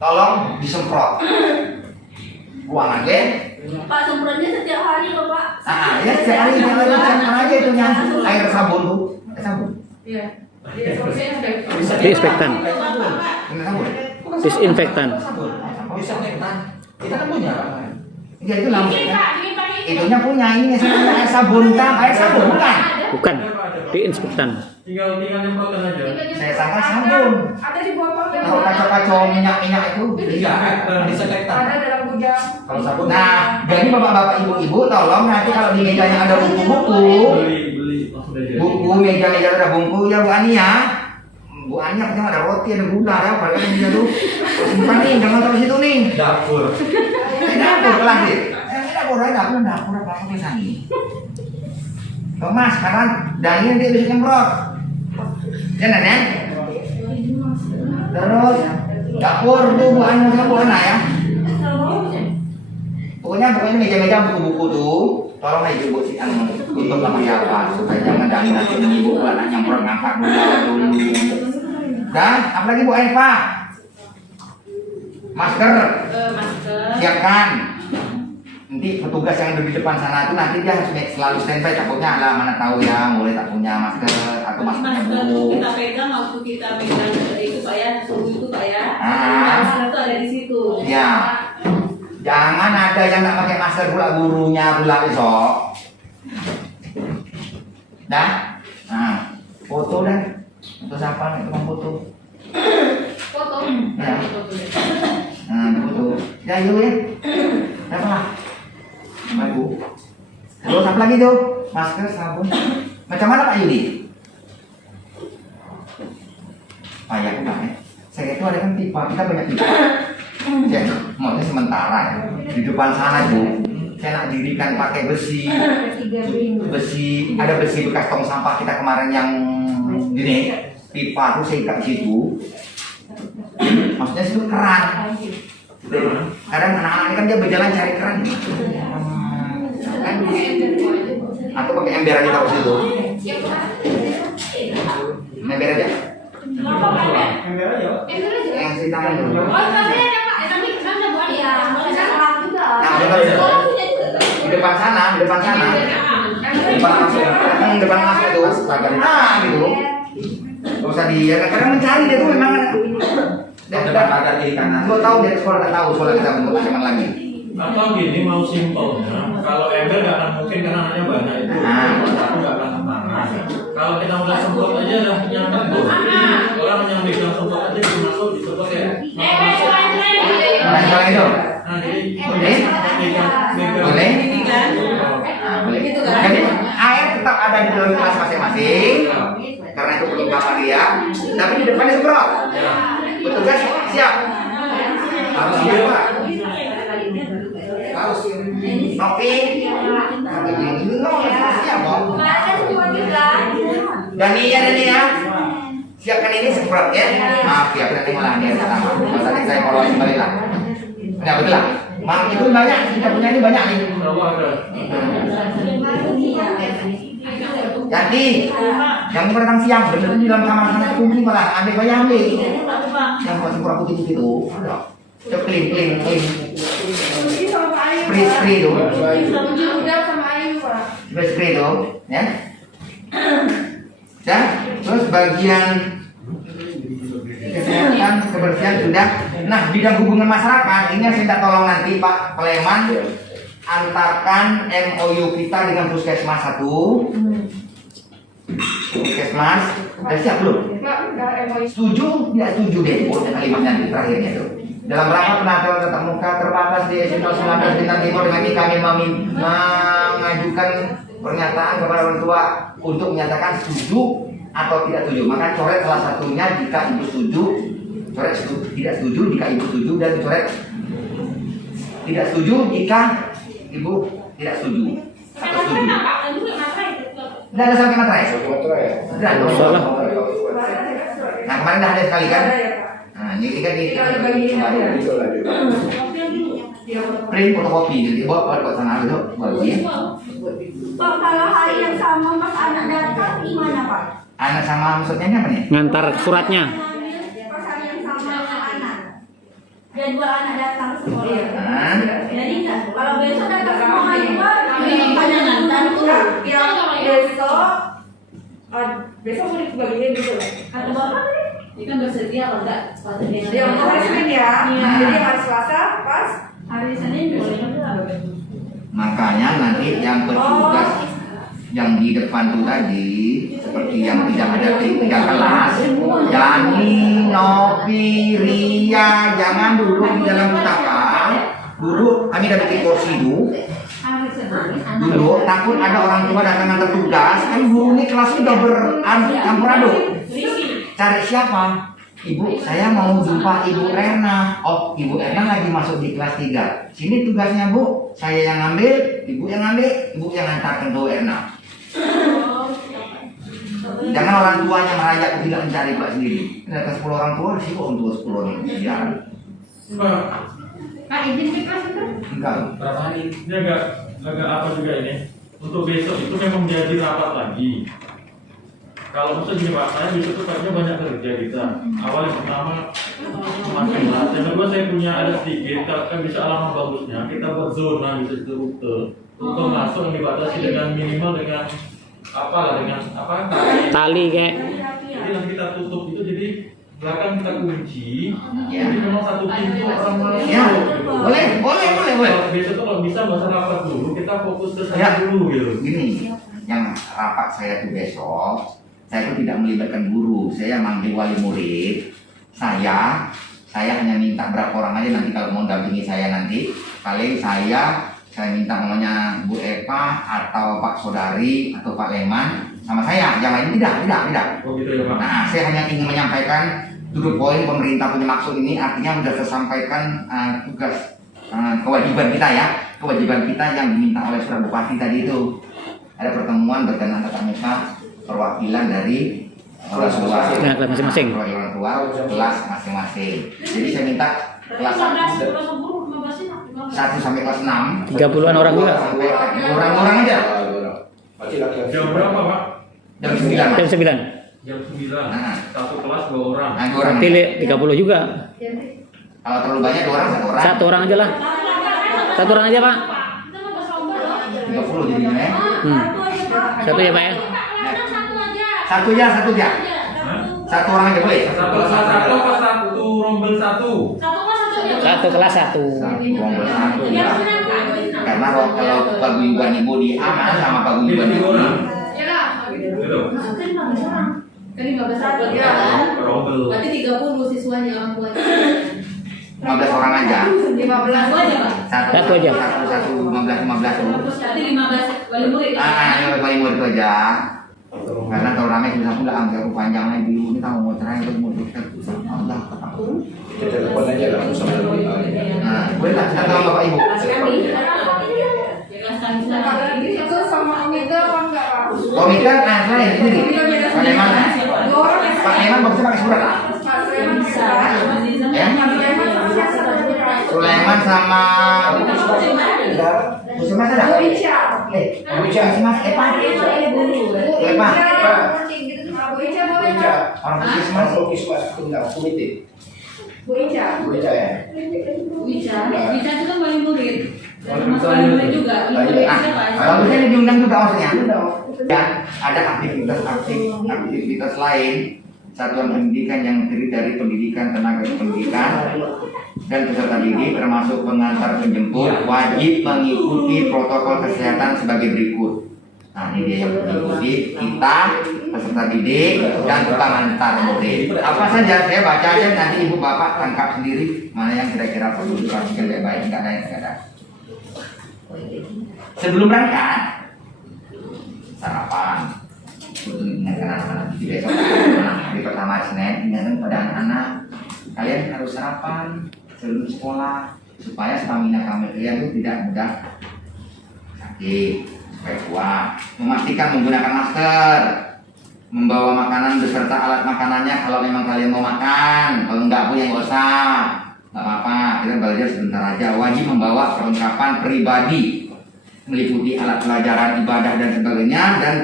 tolong disemprot. Buang aja. Pak semprotnya setiap hari loh Pak. Ah, ya setiap hari jangan aja itu air sabun tuh, air sabun. Iya. Disinfektan. Ini sabun. Disinfektan. Sabun. Disinfektan. Kita kan punya. Ya itu namanya. Dingin Pak, dingin Pak. Itunya punya ini saya air sabun kan, air sabun bukan. Bukan. Diinspektan. Tinggal nyemprotkan aja. Saya sangka sabun. Ada di botol. Kalau kacau-kacau minyak itu. Disinfektan. Ada dalam gudang. Kalau sabun. Nah, jadi bapak-bapak ibu-ibu tolong nanti kalau di mejanya ada buku-buku, beli langsung aja. buku meja-meja ada buku ya Bu Ani ya. Bu Ani katanya ada roti, ada gula, ada apa kan dia tuh. Bukan nih, jangan taruh situ nih. Dapur. Dapur kelas sih. Dapur apa tulisan ini? Mas, sekarang Dani nanti bisa nyemprot. Jangan ya. Terus dapur tuh Bu Ani sama Bu Ana ya. Pokoknya meja-meja buku-buku tuh tolong aja ibu sih tutup sama apa supaya jangan dari nanti ibu anak nyamper ngangkat dulu. Dan apalagi Bu Eva, masker siapkan. Nanti petugas yang ada di depan sana itu nanti dia harus selalu standby, takutnya lah mana tahu ya mulai tak punya masker atau maskernya buruk. Kita pegang waktu kita pegang itu Pak ya, suhu itu Pak ya. Ah. Masker itu ada di situ. Ya. Jangan ada yang nggak pakai masker pula gurunya pula besok. Dah? Nah, foto dah. Foto siapa nih tukang foto? Foto. Ya. Nah, foto. Ya, yuk ya. Apa? Bagus. Terus apa lagi tuh? Masker, sabun. Macam mana Pak Yudi? Payah enggak ya? Saya itu ada kan pipa, kita banyak pipa. Ya, maunya sementara ya. Di depan sana itu saya nak dirikan pakai besi, ada besi bekas tong sampah kita kemarin yang gini, pipa tuh saya ikat di situ. Maksudnya itu keran. Kadang anak-anak ini kan dia berjalan cari keran. Kan? Atau pakai ember aja taruh situ. Ember aja. Ember aja. Yang si tangan itu. Oh, kalian ya Pak, tapi kita buat ya. Di depan sana, depan masuk itu, gitu. Gak usah dia, kadang mencari dia tuh memang. Depan pagar kiri kanan. Gue tahu dari sekolah, tahu sekolah kita bentuk teman lagi. Atau gini mau simpelnya, kalau ember nggak akan mungkin karena anaknya banyak itu, satu nggak akan kemana. Kalau kita udah semprot aja udah nyampe tuh. Orang yang megang semprot aja dimasuk disemprot ya. Nah, itu. Nah, jadi Boleh? Boleh? Boleh. Jadi air tetap ada di dalam kelas masing-masing, karena itu perlengkapan dia. Tapi di depan disemprot. Petugas siap. Harus siap Pak. Harus. Nopi. Siap Pak. Dania. Siapkan ini semprot ya. Maaf ya, nanti malah dia pertama. Tadi saya follow kembali lah. Ya betul lah. Maaf itu banyak, kita punya ini banyak nih. Jadi, yang datang siang, benar di dalam kamar sana kunci malah ambil bayar ambil. Yang buat semprot putih itu, coba clean. Spray itu. Spray itu, ya. Ya, terus bagian kesehatan kebersihan sudah. Nah, bidang hubungan masyarakat ini yang saya minta tolong nanti Pak Kleman antarkan MOU kita dengan Puskesmas 1. Puskesmas, udah siap belum? Setuju? Tidak setuju deh, kalimatnya di terakhirnya itu. Dalam rangka penatapan tatap muka terbatas di SMA 19 Bintang Timur dengan ini kami mengajukan pernyataan kepada orang tua untuk menyatakan setuju atau tidak setuju. Maka coret salah satunya jika ibu setuju, coret tidak setuju jika ibu setuju, dan coret tidak setuju jika ibu tidak setuju atau setuju. Tidak ada sampai materai. Tidak ada. Nah kemarin dah ada sekali kan. Nah ini kan di print fotokopi jadi buat sana itu bagus. Pak, kalau hari yang sama pas anak datang gimana Pak? Anak sama maksudnya apa nih? Ngantar suratnya. Pas hari yang sama anak. Jadwal anak datang sekolah. Jadi enggak, kalau besok datang semua juga pada ngantar tuh. Yang besok mau dibagiin gitu loh. Kata Bapak tadi? Ini kan bersedia kalau enggak sepatutnya. Ya untuk hari Senin ya. Jadi hari Selasa pas hari Senin boleh juga. Makanya nanti yang petugas yang di depan tuh tadi seperti yang tidak ada di 3 kelas, Yani, Novi, Ria, jangan duduk di dalam pustaka. Duduk, kami udah bikin kursi dulu. Duduk, takut ada orang tua datang antar tugas. Kan guru ini kelasnya udah bercampur aduk. Cari siapa? Ibu, saya mau jumpa Ibu Erna. Oh, Ibu Erna lagi masuk di kelas 3. Sini tugasnya Bu, saya yang ngambil, Ibu yang ngambil, Ibu yang ngantarkan ke Bu Erna. Jangan orang tuanya merajak tidak mencari Pak sendiri. Ada 10 orang tua sih kok untuk 10 orang. Ya. Pak izin mikros itu. Enggak. Berapa hari? Ini agak apa juga ini. Untuk besok itu memang jadi rapat lagi. Kalau maksud gini Pak, saya besok tuh kayaknya banyak kerja kita. Awal yang pertama makin berat. Yang kedua saya punya ada sedikit, kan bisa alangkah bagusnya kita buat zona di situ rute. Rute masuk yang dibatasi dengan minimal dengan apa lah, dengan apa? Tali kayak. Jadi nanti kita tutup itu, jadi belakang kita kunci. Jadi memang satu pintu orang masuk. Ya, gitu. boleh. Kalau besok tuh kalau bisa nggak usah rapat dulu, kita fokus ke sana Ya. dulu gitu. Gini, yang rapat saya tuh besok, saya tuh tidak melibatkan guru, saya manggil wali murid. Saya hanya minta berapa orang aja nanti kalau mau dampingi saya nanti. Paling saya minta namanya Bu Eva atau Pak Sodari atau Pak Leman sama saya. Yang lain tidak. Oh gitu ya Pak. Nah, saya hanya ingin menyampaikan duduk poin pemerintah punya maksud ini, artinya sudah saya sampaikan tugas kewajiban kita ya, kewajiban kita yang diminta oleh Surat Bupati tadi itu. Ada pertemuan berkenan tatap muka perwakilan dari orang tua, Ya, kelas masing-masing. orang tua kelas masing-masing. Jadi saya minta kelas 1 sampai kelas 6 30-an orang juga. sampai orang-orang aja. Jam berapa Pak? Jam 9. Jam 9. Jam 9. Nah. Satu kelas 2 orang. Nah, 2 orang. Pilih 30 juga. Kalau terlalu banyak 2 orang, 1 orang. Satu orang aja lah. Satu orang aja, Pak. 30 jadinya ya. Satu ya, Pak ya. Satu aja. Hah? 1 orang aja boleh. Satu kelas 1 apa satu rombel 1? Satu kelas 1. Rombel 1 ya. Karena kalau paguyuban ibu di A sama paguyuban ibu di Gitu. Kan 15 orang. Rombel. Berarti 30 siswanya orang tuanya. 15 orang aja. 15 aja, Pak. Satu aja. 15 tuh. Berarti 15 wali murid. Yang paling murid itu aja. Karena kalau ramai bisa pula ambil panjang lagi ini tahu mau cerai itu mau dekat Allah takut. Kita telepon aja lah sama lebih. Nah, boleh lah kita tahu Bapak Ibu. Itu sama Omega apa enggak, Pak? Komika lain sendiri. Pak Leman. Pak Leman bagusnya pakai surat. Ya. Sulaiman sama Sulaiman ada? Mas Epa. Epa. Orang puskesmas. Komite. Bu Ica. Ya. Wica itu kan wali murid. Termasuk wali murid juga. Wali murid siapa? Bagusnya diundang juga maksudnya. Ya, ada aktivitas lain satuan pendidikan yang terdiri dari pendidikan, tenaga pendidikan, dan peserta didik termasuk pengantar penjemput wajib mengikuti protokol kesehatan sebagai berikut. Nah, ini dia yang mengikuti kita, peserta didik, dan tukang antar murid. Apa saja saya baca aja, nanti ibu bapak tangkap sendiri mana yang kira-kira perlu diperhatikan baik-baik, enggak ada. Sebelum berangkat, sarapan. Untuk mengingatkan anak-anak di besok hari pertama Senin, ingatkan pada anak-anak kalian harus sarapan sebelum sekolah supaya stamina kalian itu tidak mudah sakit, supaya kuat. Memastikan menggunakan masker, membawa makanan beserta alat makanannya kalau memang kalian mau makan. Kalau enggak punya nggak usah, nggak apa-apa, kita belajar sebentar aja. Wajib membawa perlengkapan pribadi meliputi alat pelajaran, ibadah dan sebagainya, dan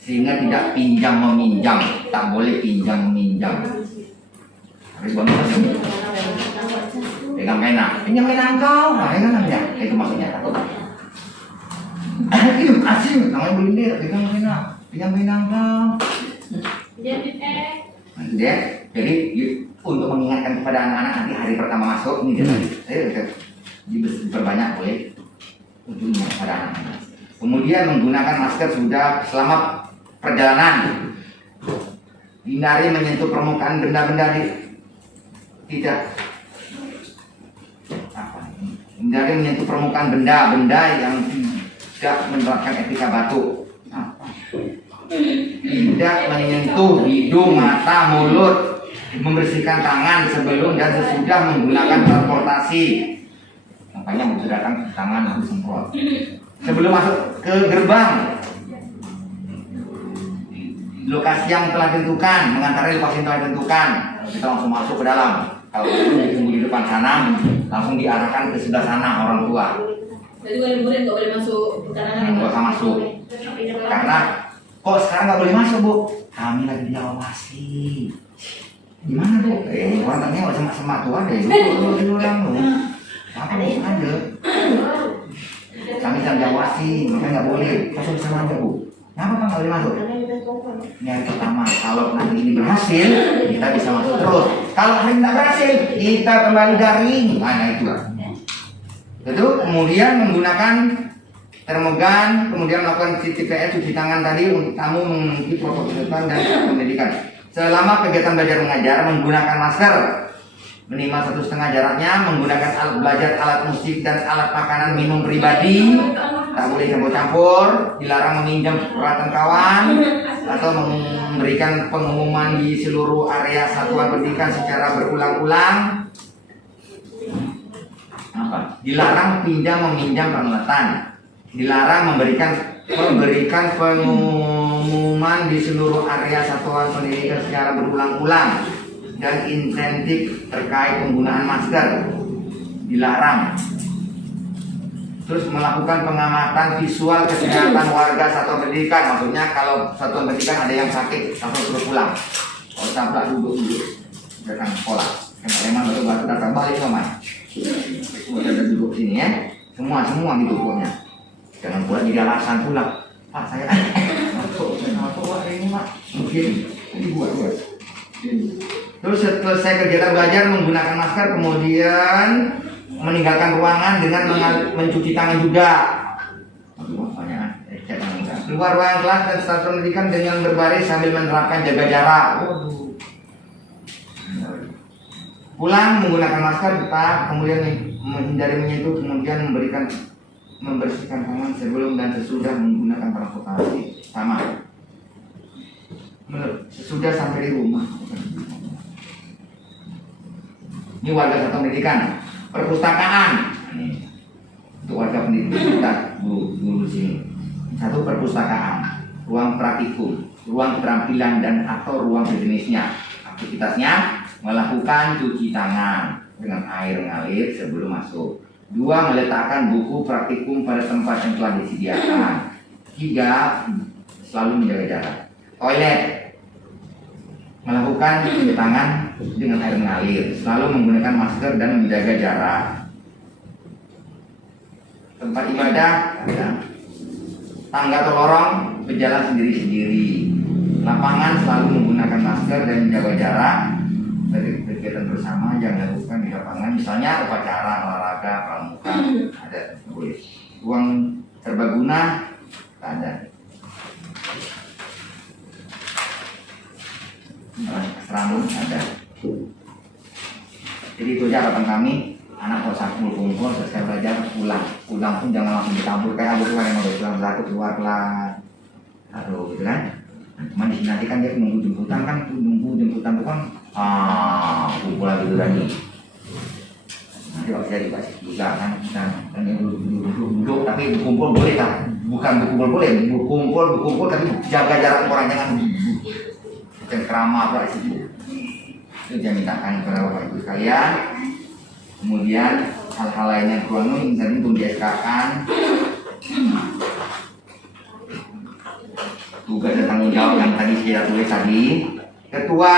sehingga tidak pinjam meminjam, tak boleh pinjam meminjam. Harus bangun pegang pena, pinjam pena engkau, nah itu namanya, itu maksudnya. Itu asing, namanya belindir, pegang pena engkau. Jadi untuk mengingatkan kepada anak-anak nanti hari pertama masuk ini dia diperbanyak boleh untuk ingat pada anak-anak. Kemudian menggunakan masker sudah selama perjalanan. Hindari menyentuh permukaan benda-benda hindari menyentuh permukaan benda-benda yang tidak menerapkan etika batuk. Tidak menyentuh hidung, mata, mulut, membersihkan tangan sebelum dan sesudah menggunakan transportasi. Makanya begitu datang tangan harus semprot. Sebelum masuk ke gerbang, lokasi yang telah ditentukan, mengantarkan lokasi yang telah ditentukan, kita langsung masuk ke dalam. Kalau belum ditunggu di depan sana, langsung diarahkan ke sebelah sana orang tua. Jadi murid-murid nggak boleh masuk kanan. Nggak usah masuk. Karena kok sekarang nggak boleh masuk, Bu? Kami lagi diawasi. Gimana, Bu? Orang tanya nggak sama tuan deh. Dulu orang lu. Apa Bu? Ada. Kami sedang diawasi, makanya nggak boleh. Masuk sama aja, Bu. Kenapa Pak nggak boleh masuk? Yang pertama, kalau nanti ini berhasil, kita bisa masuk terus. Kalau hari tidak berhasil, kita kembali daring. Nah, itu lah. Itu kemudian menggunakan termogan, kemudian melakukan TPS, cuci tangan tadi untuk tamu mengikuti protokol kesehatan dan pendidikan. Selama kegiatan belajar mengajar menggunakan masker minimal 1,5 jaraknya, menggunakan alat belajar, alat musik dan alat makanan minum pribadi, tak boleh campur-campur, dilarang meminjam peralatan kawan atau memberikan pengumuman di seluruh area satuan pendidikan secara berulang-ulang. Dilarang pinjam meminjam peralatan, dilarang memberikan pengumuman di seluruh area satuan pendidikan secara berulang-ulang, dan insentif terkait penggunaan masker dilarang. Terus melakukan pengamatan visual kesehatan warga satuan pendidikan, maksudnya kalau satuan pendidikan ada yang sakit langsung suruh pulang. Kalau tampil duduk datang sekolah, emang batu-batu datang balik sama. Ada duduk sini ya, semua gitu pokoknya. Jangan pula jadi alasan pulang. Pak saya masuk ini Pak, mungkin ini buat. Terus selesai kegiatan belajar menggunakan masker, kemudian meninggalkan ruangan dengan mencuci tangan juga. Keluar ruangan kelas dan satuan pendidikan dengan berbaris sambil menerapkan jaga jarak. Pulang menggunakan masker tetap, kemudian menghindari menyentuh, kemudian membersihkan tangan sebelum dan sesudah menggunakan transportasi. Sama. Sesudah sampai di rumah. Ini warga satuan pendidikan. Perpustakaan. Untuk warga pendidikan kita dulu sini. Satu, perpustakaan, ruang praktikum, ruang keterampilan dan atau ruang sejenisnya. Aktivitasnya melakukan cuci tangan dengan air mengalir sebelum masuk. 2, meletakkan buku praktikum pada tempat yang telah disediakan. 3, selalu menjaga jarak. Toilet, melakukan cuci tangan dengan air mengalir, selalu menggunakan masker dan menjaga jarak. Tempat ibadah, tangga atau lorong berjalan sendiri-sendiri. Lapangan selalu menggunakan masker dan menjaga jarak. Dari kegiatan bersama yang dilakukan di lapangan, misalnya upacara, olahraga, pramuka, ada boleh. Ruang serbaguna ada. Asrama ada. Jadi itu aja harapan kami. Anak usah kumpul-kumpul, selesai belajar pulang pun jangan langsung ditampur kayak aku kemarin udah pulang satu keluar kelas. Aduh gitu kan. Cuman di sini nanti kan dia menunggu jemputan kan, jemputan itu kan kumpul lagi lagi. Nanti waktu saya dikasih juga kan, dan yang duduk tapi berkumpul boleh tak? Bukan berkumpul boleh, berkumpul tapi jaga jarak orang, jangan dan kerama apa situ. Itu saya mintakan kepada Bapak Ibu sekalian. Kemudian hal-hal lain yang kurang tadi untuk di-SK-kan. Tugas dan tanggung jawab yang tadi saya tulis tadi. Ketua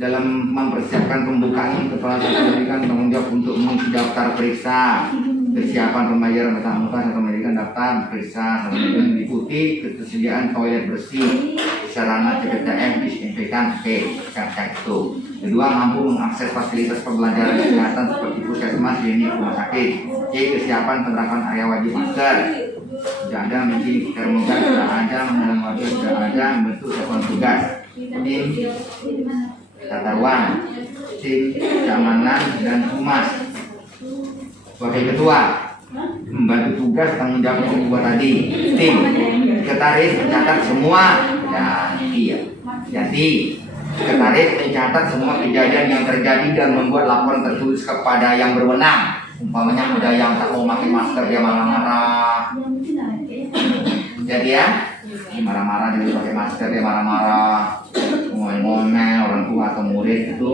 dalam mempersiapkan pembukaan kepala satuan pendidikan tanggung jawab untuk mengisi daftar periksa kesiapan pembayaran tatap muka satuan pendidikan, daftar periksa satuan pendidikan diikuti ketersediaan toilet bersih, sarana CPTM, disinfektan, itu. Kedua, mampu mengakses fasilitas pembelajaran kesehatan seperti puskesmas, klinik, rumah sakit. Kesiapan penerapan area wajib masker. Tidak ada mesin termogan, tidak ada mengenai wajib, tidak ada membentuk satuan tugas. Tim tata ruang, tim keamanan dan humas. Sebagai ketua, membantu tugas tanggung jawab yang kedua tadi. Tim sekretaris mencatat semua jadi sekretaris mencatat semua kejadian yang terjadi dan membuat laporan tertulis kepada yang berwenang. Umpamanya ada yang tak mau pakai masker dia marah-marah. Jadi ya, marah-marah dia pakai masker dia marah-marah, ngomel orang tua atau murid itu.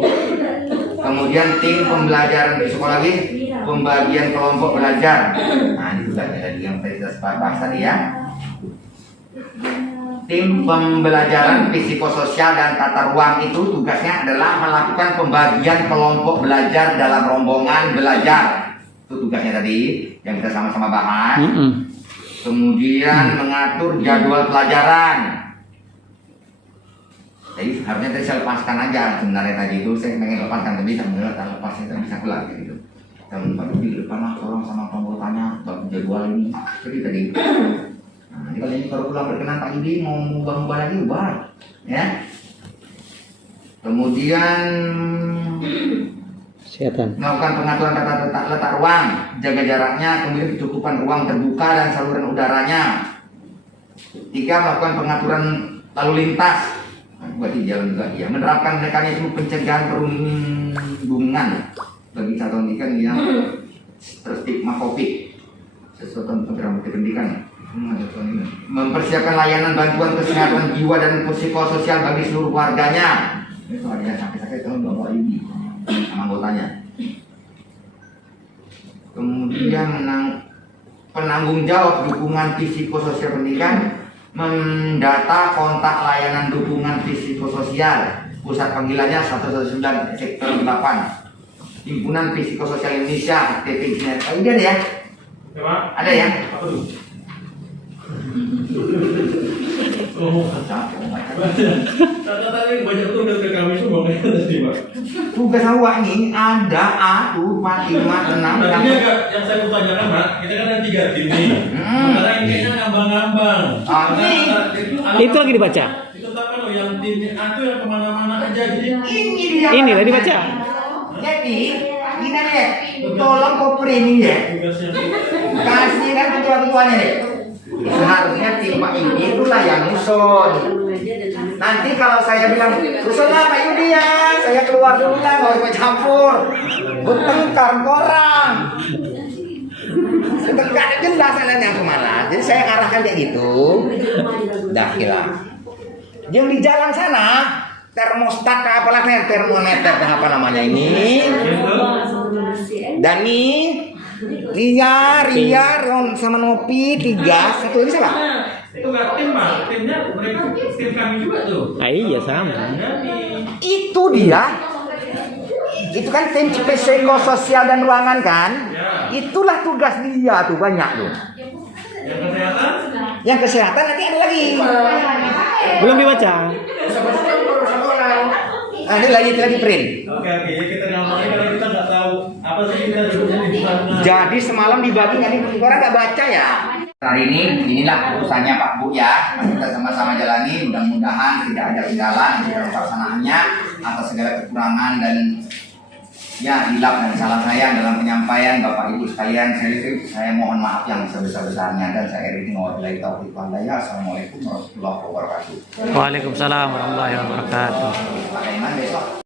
Kemudian tim pembelajaran psikologi, pembagian kelompok belajar. Nah itu kan tadi yang kita bahas tadi ya. Tim pembelajaran psikososial dan tata ruang itu tugasnya adalah melakukan pembagian kelompok belajar dalam rombongan belajar. Itu tugasnya tadi yang kita sama-sama bahas. Kemudian mengatur jadwal pelajaran. Jadi harusnya tadi saya lepaskan aja sebenarnya tadi itu saya pengen lepaskan tapi saya lepas itu bisa kelar gitu. Dan Pak di depan lah tolong sama pemulanya jadwal ini. Jadi tadi. Nah, ini kalau ini baru pulang berkenan Pak Yudi mau ubah-ubah lagi ubah, ya. Kemudian Kesehatan. melakukan pengaturan tata letak ruang, jaga jaraknya, kemudian kecukupan ruang terbuka dan saluran udaranya. 3. Melakukan pengaturan lalu lintas, berarti jalan juga ya. Menerapkan mekanisme pencegahan perundungan bagi satuan pendidikan yang terstigma COVID, sesuatu program pendidikan. Mempersiapkan layanan bantuan kesehatan jiwa dan psikososial bagi seluruh warganya. Itu ada yang sakit-sakit kalau bawa ini sama anggotanya. Kemudian penanggung jawab dukungan psikososial pendidikan, mendata kontak layanan dukungan psikososial. Pusat panggilannya 119 sektor 8. Himpunan Psikososial Indonesia, TPI. Oh, ini ada ya? Ada ya? Apa tuh? Tadi banyak tugas ke kami semua tadi Pak. Tugas awak ini ada A4, 5, 6. Nah, ini agak yang saya mau tanyakan Pak, kita kan ada 3 tim nih. Sementara ini kayaknya ngambang-ngambang. Itu lagi dibaca. Ditetapkan loh yang tim A itu yang kemana-mana aja jadi. Ini dia. Ini lagi dibaca. Jadi, ini deh, tolong koper ini ya. Tugasnya. Kasih kan ketua-ketuanya deh. Seharusnya tim Pak Yudi itulah yang nyusun. Nanti kalau saya bilang, susunlah Pak Yudi ya, saya keluar dulu lah, nggak usah campur. Bertengkar korang. Gak ada jelas yang kemana. Jadi saya arahkan kayak gitu. Dah hilang. Yang di jalan sana, termostat apalah termometer apa namanya ini. Dan nih Ria, Ron sama Nopi 3, satu lagi siapa? Itu gak tim Pak, timnya mereka tim kami juga tuh. Ah, iya sama. Itu dia. Itu kan tim psikososial dan ruangan kan? Ya. Itulah tugas dia tuh banyak tuh. Yang kesehatan? Yang kesehatan nanti ada lagi. Belum dibaca. Nah, ini lagi print. Oke, ya kita ngomongin karena kita nggak tahu apa sih kita duduknya di sana. Jadi semalam dibagi nanti orang nggak baca ya. Hari ini inilah urusannya Pak Bu ya. Kita sama-sama jalani. Mudah-mudahan tidak ada kendala dalam pelaksanaannya atas segala kekurangan dan ya hilaf dan salah saya dalam penyampaian Bapak Ibu sekalian. Saya mohon maaf yang sebesar-besarnya dan saya iringi wabillahi taufiq wal hidayah. Assalamualaikum warahmatullahi wabarakatuh. Waalaikumsalam warahmatullahi wabarakatuh. Pak Iman besok.